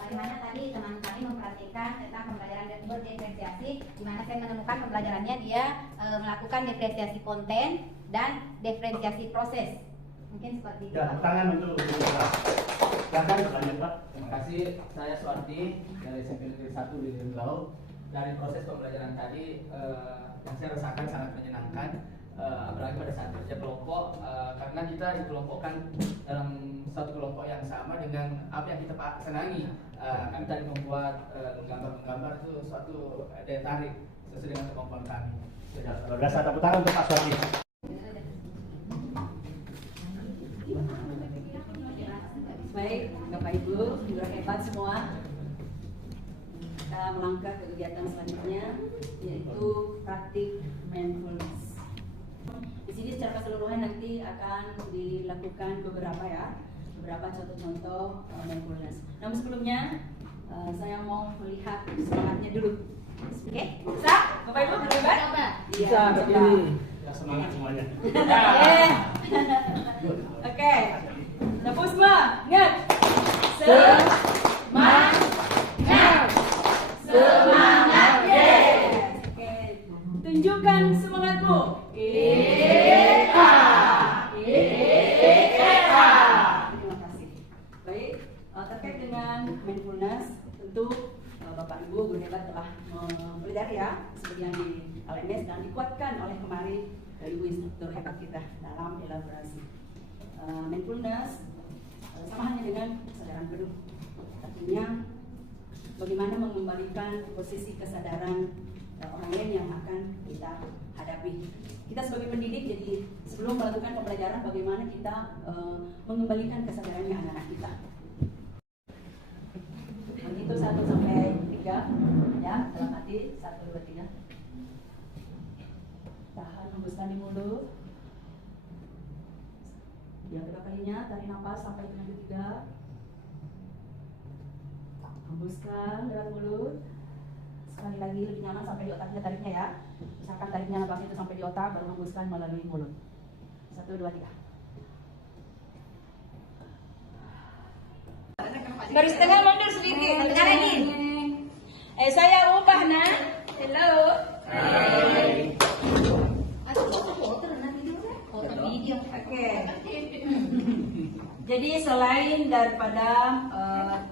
bagaimana tadi teman kami memperhatikan tentang pembelajaran berdiferensiasi, di mana saya menemukan pembelajarannya dia melakukan diferensiasi konten dan diferensiasi proses. Mungkin seperti itu. Ya, tangan untuk silakan lanjut Pak. Terima kasih. Saya Suwardi dari SMP Negeri 1 di Riau. Dari proses pembelajaran tadi yang saya rasakan sangat menyenangkan, apalagi pada saat kerja kelompok, karena kita dikelompokkan dalam satu kelompok yang sama dengan apa yang kita senangi. Kami tadi membuat gambar-gambar itu suatu daya tarik sesuai dengan kemampuan kami. Luar biasa, tepuk tangan untuk Pak Suwardi. Baik, Bapak Ibu, sudah hebat semua. Kita melangkah ke kegiatan selanjutnya, yaitu praktik mindfulness. Di sini secara keseluruhan nanti akan dilakukan beberapa contoh-contoh mindfulness. Namun sebelumnya saya mau melihat semangatnya dulu. Oke, bisa? Bapak Ibu berdebat? Bisa, begini. Ya, semangat semuanya. Oke. Tepuk semua, ingat. Semangat. Semangat, yes. Oke. Tunjukkan semangatmu. Terima kasih. Baik, terkait dengan mindfulness, tentu Bapak Ibu guru hebat telah mempelajari ya sebagian di LMS dan dikuatkan oleh kemarin Ibu instruktur hebat kita dalam elaborasi. Mindfulness sama halnya dengan kesadaran penuh. Artinya bagaimana mengembalikan posisi kesadaran orang lain yang akan kita hadapi. Kita sebagai pendidik, jadi sebelum melakukan pembelajaran bagaimana kita mengembalikan kesadarannya anak-anak kita. Begitu 1 sampai 3 ya, dalam hati 1, 2, 3. Tahan, hembuskan di mulut. Yang kedua kalinya, tarik nafas sampai dengan ketiga. Hembuskan lewat mulut. Sekali lagi lebih nyaman sampai di otaknya tariknya ya. Misalkan tariknya nafas itu sampai di otak, baru hembuskan melalui mulut. 1, 2, 3. Garis tengah mundur sedikit. Dengar lagi. Saya ubah nah. Hello. Hai. Oke. Jadi selain daripada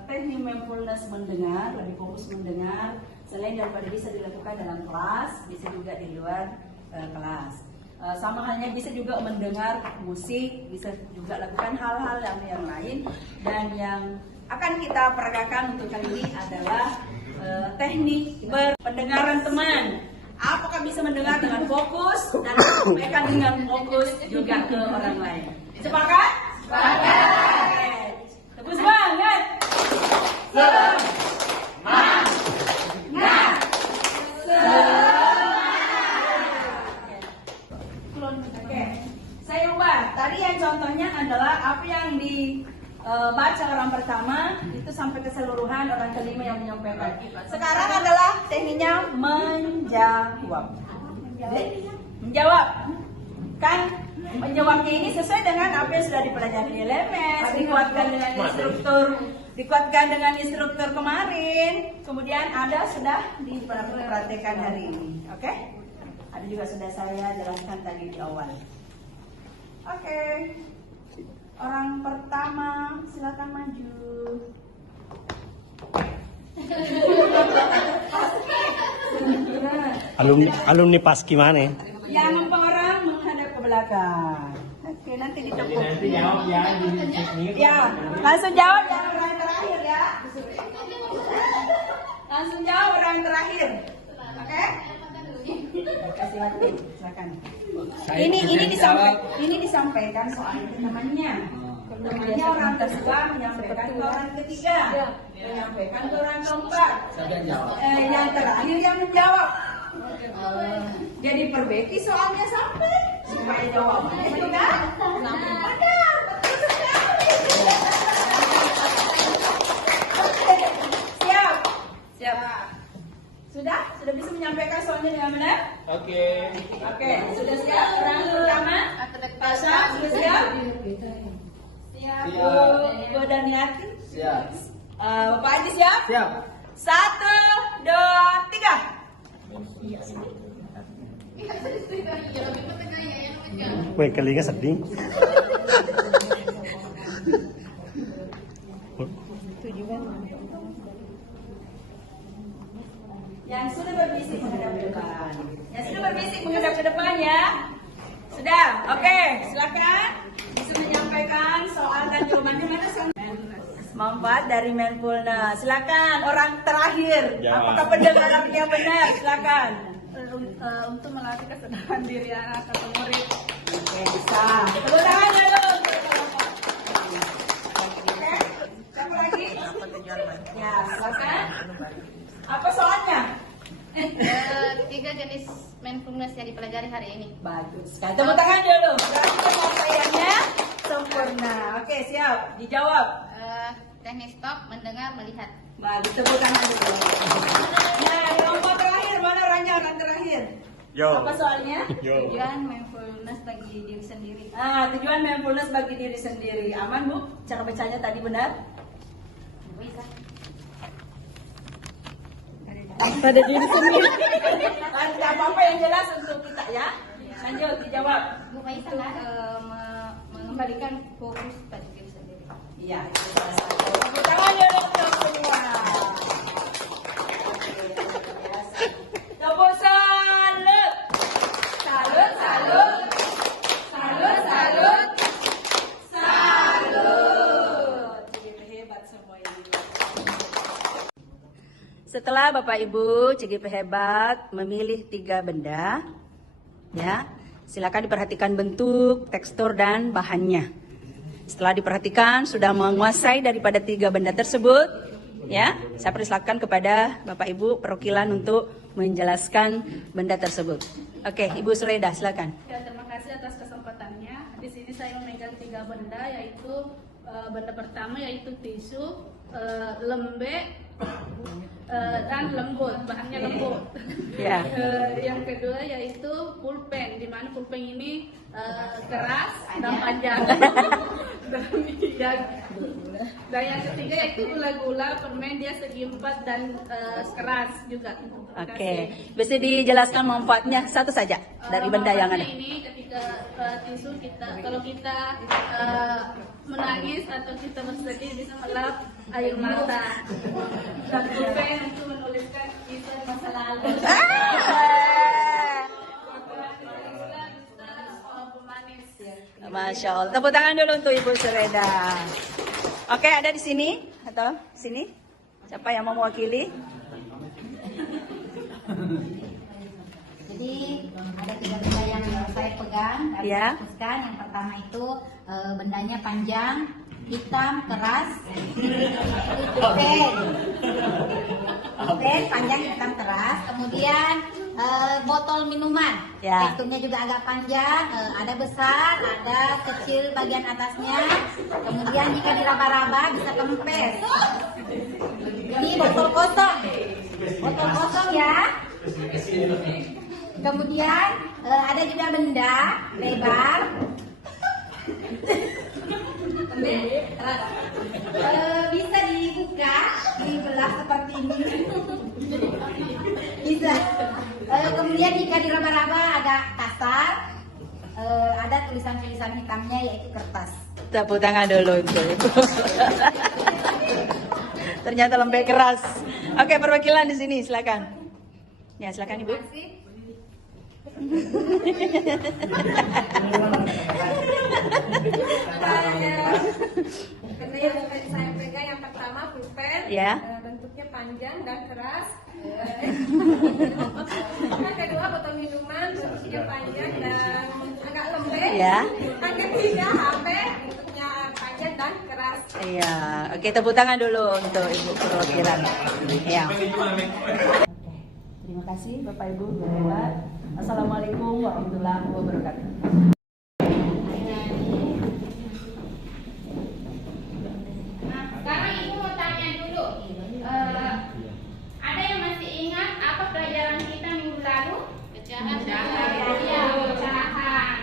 teknik mindfulness mendengar, lebih fokus mendengar, selain daripada bisa dilakukan dalam kelas, bisa juga di luar kelas. Sama halnya bisa juga mendengar musik, bisa juga lakukan hal-hal yang lain. Dan yang akan kita peragakan untuk kali ini adalah teknik pendengaran teman. Apakah bisa mendengar dengan fokus dan sampaikan dengan fokus juga ke orang lain? Sepakat? Sepakat. Tepuk semangat. Semangat. Oke. Saya ubah. Tadi yang contohnya adalah apa yang dibaca orang pertama itu sampai keseluruhan orang kelima yang menyampaikan. Sekarang adalah tekniknya menjawab. Menjawab. Kan menjawabnya ini sesuai dengan apa yang sudah dipelajari di LMS, dikuatkan dengan instruktur kemarin, kemudian ada sudah dipraktekkan hari ini. Oke? Ada juga sudah saya jelaskan tadi di awal. Oke. Orang pertama silakan maju. Alumni Paski mana? Yang orang menghadap ke belakang. Oke, nanti ditepuk. Nanti jawab ya di teknik. Ya, langsung jawab yang orang terakhir ya. Langsung jawab orang terakhir. Oke? Kasih waktu, silakan. Ini disampaikan soal temannya. Temannya orang kedua menyampaikan ke orang ketiga, menyampaikan ke orang keempat. Yang terakhir yang menjawab. Jadi perbaiki soalnya sampai supaya jawabannya juga benar, betul sekali. Bu Daniati. Siap. Bapak Haji siap? Siap. 1, 2, 3. Kue kelingnya sedih. Yang sudah berbisik menghadap ke depan. Yang sudah berbisik menghadap ke depan ya. Sudah, oke, silakan bisa menyampaikan soal dan jawabannya. Mana soal manfaat dari mindfulness? Silakan orang terakhir. Apakah pendengarannya benar? Silakan. Untuk melatih kesadaran diri anak atau murid. Oke, bisa. Tepuk tangan dulu. Oke, siapa lagi? Ya, silakan. Apa soalnya? 3 jenis mindfulness yang dipelajari hari ini. Bagus. Tepuk tangan dulu. Berarti penyampaiannya sempurna. Oke, siap. Dijawab. Teknik stop, mendengar, melihat. Bagus, tepuk tangan dulu. Nah, kelompok terakhir mana orangnya? Orang terakhir. Yo. Apa soalnya? Yo. Tujuan mindfulness bagi diri sendiri. Tujuan mindfulness bagi diri sendiri. Aman, Bu? Cara bacanya tadi benar? Bisa. Pada diri sendiri. Tidak apa-apa yang jelas untuk kita ya. Lanjut, dijawab. Bu Faisal mengembalikan fokus pada diri sendiri. Iya, itu salah satu. Tepuk tangan dulu untuk semua. Tepuk salut. Salut, salut. Salut, salut. Salut. Hebat semua ini. Setelah Bapak Ibu CGP hebat memilih 3 benda, ya, silakan diperhatikan bentuk, tekstur dan bahannya. Setelah diperhatikan sudah menguasai daripada 3 benda tersebut, ya, saya persilakan kepada Bapak Ibu perwakilan untuk menjelaskan benda tersebut. Oke, Ibu Sureda, silakan. Ya, terima kasih atas kesempatannya. Di sini saya memegang 3 benda, yaitu benda pertama yaitu tisu, lembek, dan lembut, bahannya lembut. Ya. Yang kedua yaitu pulpen, di mana pulpen ini keras dan panjang. Dan yang ketiga yaitu gula-gula, permen, dia segi 4 dan keras juga. Oke, bisa dijelaskan manfaatnya satu saja dari benda yang ada. Ini ketika tisu kita, kalau kita menangis atau kita bersedih bisa melap air mata. Dan pulpen untuk menuliskan kisah masa lalu. Masya Allah. Tepuk tangan dulu untuk Ibu Sureda. Oke, ada di sini atau sini? Siapa yang mau mewakili? Jadi ada 3 benda yang saya pegang dan Ya. fokuskan. Yang pertama itu bendanya panjang, hitam, keras. Pulpen panjang, hitam, keras. Kemudian botol minuman. Ya. Teksturnya juga agak panjang, ada besar, ada kecil bagian atasnya. Kemudian jika diraba-raba bisa kempes. Ini botol kosong. Botol kosong ya. Kemudian ada juga benda lebar. Bisa dibuka, dibelah seperti ini. Bisa. Kemudian jika diraba-raba agak kasar, ada tulisan-tulisan hitamnya yaitu kertas. Tepuk tangan dulu untuk Ibu. Ternyata lembek keras. Oke, perwakilan di sini, silakan. Ya, silakan Ibu. Benda yang saya pegang yang pertama pulpen, Ya. bentuknya panjang dan keras. Yang kedua botol minuman, bentuknya panjang dan agak lembek. Ya. Yang ketiga HP, bentuknya panjang dan keras. Iya, oke, tepuk tangan dulu untuk Ibu perwakilan. Ya. Terima kasih Bapak Ibu, hebat. Assalamualaikum warahmatullahi wabarakatuh. Nah, sekarang Ibu mau tanya dulu. Ada yang masih ingat apa pelajaran kita minggu lalu? Pecahan. Iya, pecahan.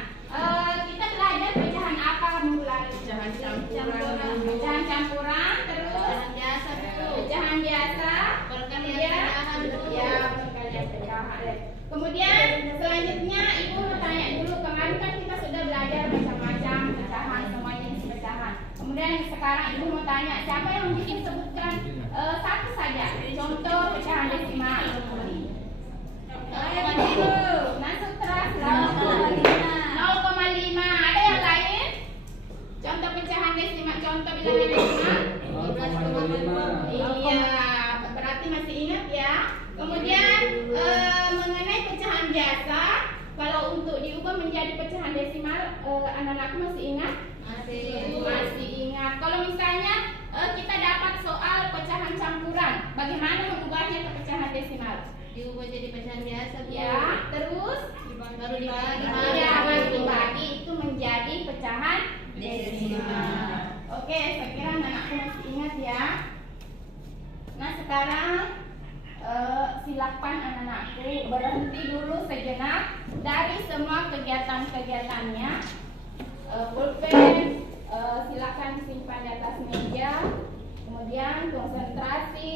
Kita belajar pecahan apa minggu lalu? Pecahan campuran. pecahan campuran, terus pecahan biasa, kemudian ya perkalian pecahan. Kemudian selanjutnya ibu mau tanya dulu, kemarin kan kita sudah belajar macam-macam pecahan, semua jenis pecahan. Kemudian sekarang ibu mau tanya, siapa yang bikin sebutkan satu saja contoh pecahan desimal. Nasutra 0,5. Ada yang lain? Contoh pecahan desimal, contoh bilangan desimal 0,5. Iya, berarti masih ingat ya. Kemudian mengenai pecahan biasa, kalau untuk diubah menjadi pecahan desimal, anak-anakku masih ingat? Masih ingat. Kalau misalnya kita dapat soal pecahan campuran, bagaimana mengubahnya ke pecahan desimal? Diubah jadi pecahan biasa, Ya, terus baru dibagi. ya, baru dibagi itu menjadi pecahan desimal. Oke, saya kira anak-anakku masih ingat ya. Nah, sekarang silakan anak-anakku berhenti dulu sejenak dari semua kegiatan-kegiatannya. Pulpen silakan disimpan di atas meja. Kemudian konsentrasi,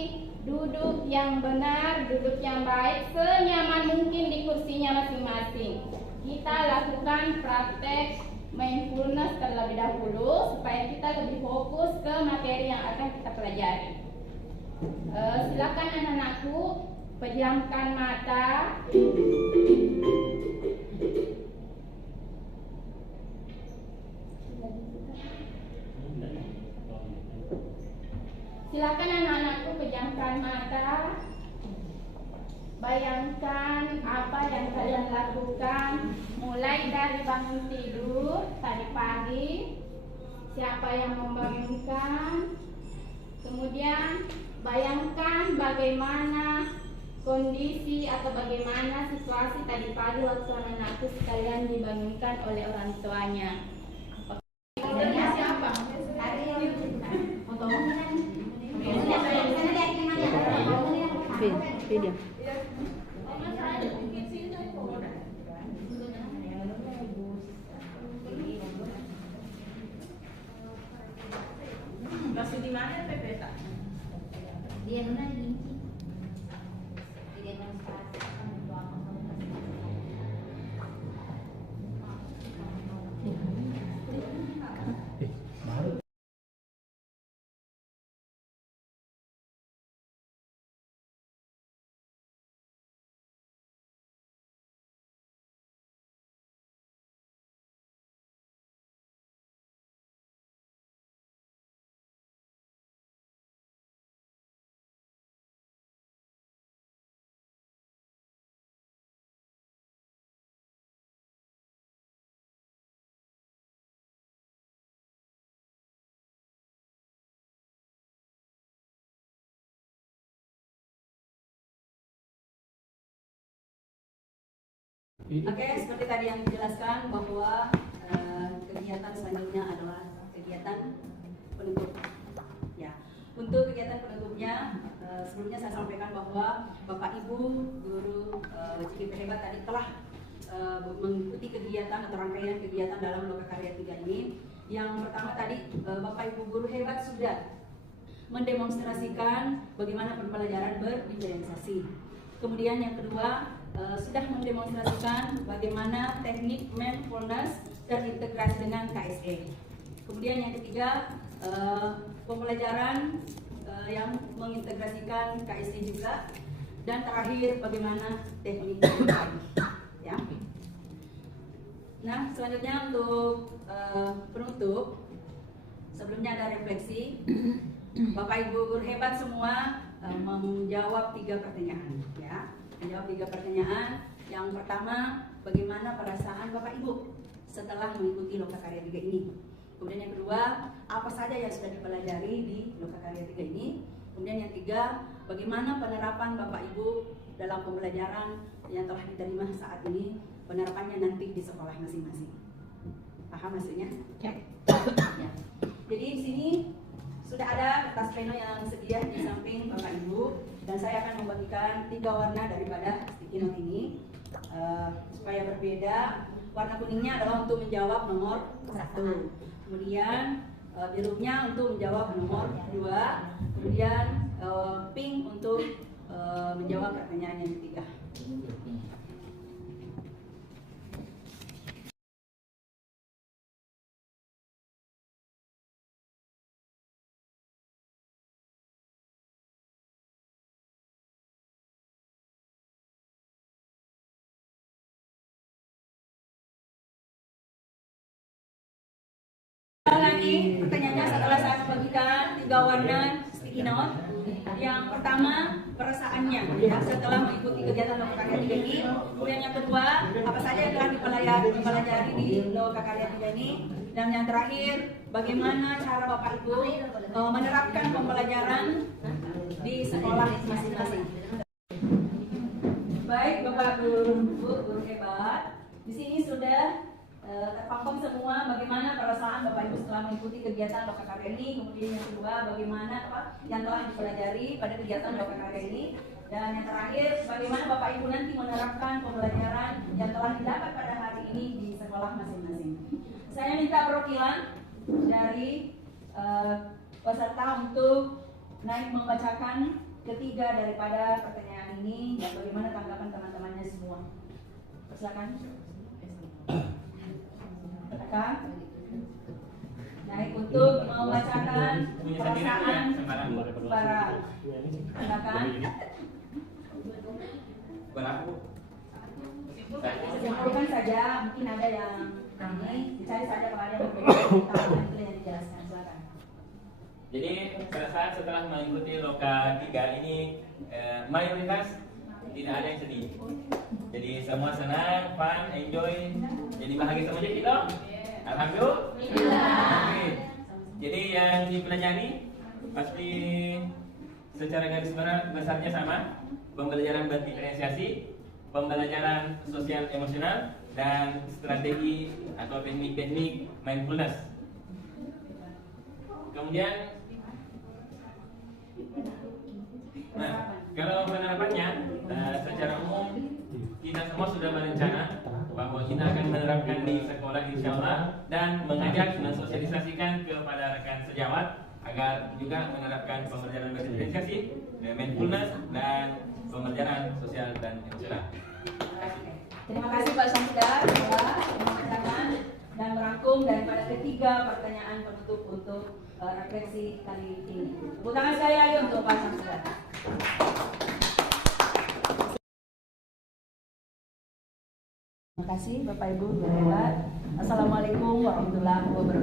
duduk yang benar, duduk yang baik, senyaman mungkin di kursinya masing-masing. Kita lakukan praktek mindfulness terlebih dahulu supaya kita lebih fokus ke materi yang akan kita pelajari. Silakan anak-anakku pejamkan mata. Silakan anak-anakku pejamkan mata. Bayangkan apa yang kalian lakukan mulai dari bangun tidur tadi pagi. Siapa yang membangunkan? Kemudian bayangkan bagaimana kondisi atau bagaimana situasi tadi pagi waktu anak-anakku sekalian dibangunkan oleh orang tuanya. Siapa? Video. Masih di mana Pepeta? Dia nuna di demonstrasikan doa Oke, seperti tadi yang dijelaskan bahwa kegiatan selanjutnya adalah kegiatan penutup. Ya, untuk kegiatan penutupnya sebelumnya saya sampaikan bahwa Bapak Ibu guru CKP Hebat tadi telah mengikuti kegiatan atau rangkaian kegiatan dalam Lokakarya 3 ini. Yang pertama tadi Bapak Ibu guru hebat sudah mendemonstrasikan bagaimana pembelajaran berdiferensiasi. Kemudian yang kedua sudah mendemonstrasikan bagaimana teknik mindfulness terintegrasi dengan KSE. Kemudian yang ketiga pembelajaran yang mengintegrasikan KSE juga, dan terakhir bagaimana teknik ya. Nah, selanjutnya untuk penutup, sebelumnya ada refleksi. Bapak Ibu guru hebat semua menjawab 3 pertanyaan ya. Menjawab 3 pertanyaan. Yang pertama, bagaimana perasaan Bapak Ibu setelah mengikuti Lokakarya 3 ini? Kemudian yang kedua, apa saja yang sudah dipelajari di Lokakarya 3 ini? Kemudian yang ketiga, bagaimana penerapan Bapak Ibu dalam pembelajaran yang telah diterima saat ini, penerapannya nanti di sekolah masing-masing. Paham maksudnya? Ya. Ya. Jadi di sini sudah ada kertas pleno yang sedia di samping Bapak Ibu, dan saya akan membagikan 3 warna daripada sticky note ini supaya berbeda. Warna kuningnya adalah untuk menjawab nomor 1. Kemudian birunya untuk menjawab nomor 2, kemudian pink untuk menjawab pertanyaan yang ketiga. Lagi pertanyaannya setelah saya bagikan 3 warna sticky note. Yang pertama perasaannya ya, setelah mengikuti kegiatan Loka Karya 3 ini. Kemudian yang kedua, apa saja yang telah dipelajari di Loka Karya 3 ini. Dan yang terakhir, bagaimana cara Bapak Ibu menerapkan pembelajaran di sekolah masing-masing. Baik Bapak Guru hebat, di sini sudah terpampang semua bagaimana perasaan Bapak Ibu setelah mengikuti kegiatan Loka Karya ini. Kemudian yang kedua, bagaimana yang telah dipelajari pada kegiatan Loka Karya ini. Dan yang terakhir, bagaimana Bapak Ibu nanti menerapkan pembelajaran yang telah didapat pada hari ini di sekolah masing-masing. Saya minta perwakilan dari peserta untuk naik membacakan ketiga daripada pertanyaan ini dan bagaimana tanggapan teman-temannya semua. Silakan. Naik untuk membacakan perasaan para silakan. Simpulkan saja, mungkin ada yang ini dicari saja kalau ada yang dijelaskan. Silakan. Jadi perasaan setelah mengikuti Loka 3 ini mayoritas tidak ada yang sedih. Jadi semua senang, fun, enjoy. Jadi bahagia sama aja kita. Alhamdulillah. Oke. Jadi yang dipelajari pasti secara garis besarnya sama. Pembelajaran berdiferensiasi, pembelajaran sosial emosional, dan strategi atau teknik-teknik mindfulness. Kemudian, kalau penerapannya secara umum kita semua sudah berencana bahwa kita akan menerapkan di sekolah insyaallah dan mengajak mensosialisasikan kepada rekan sejawat agar juga menerapkan pembelajaran berdiferensiasi, mindfulness, dan pembelajaran sosial dan emosional. Terima kasih Pak Samsudar telah mengatakan dan merangkum daripada ketiga pertanyaan penutup untuk refleksi kali ini. Tepuk tangan sekali lagi untuk Pak Samsudar. Terima kasih Bapak Ibu, hebat. Assalamualaikum warahmatullahi wabarakatuh.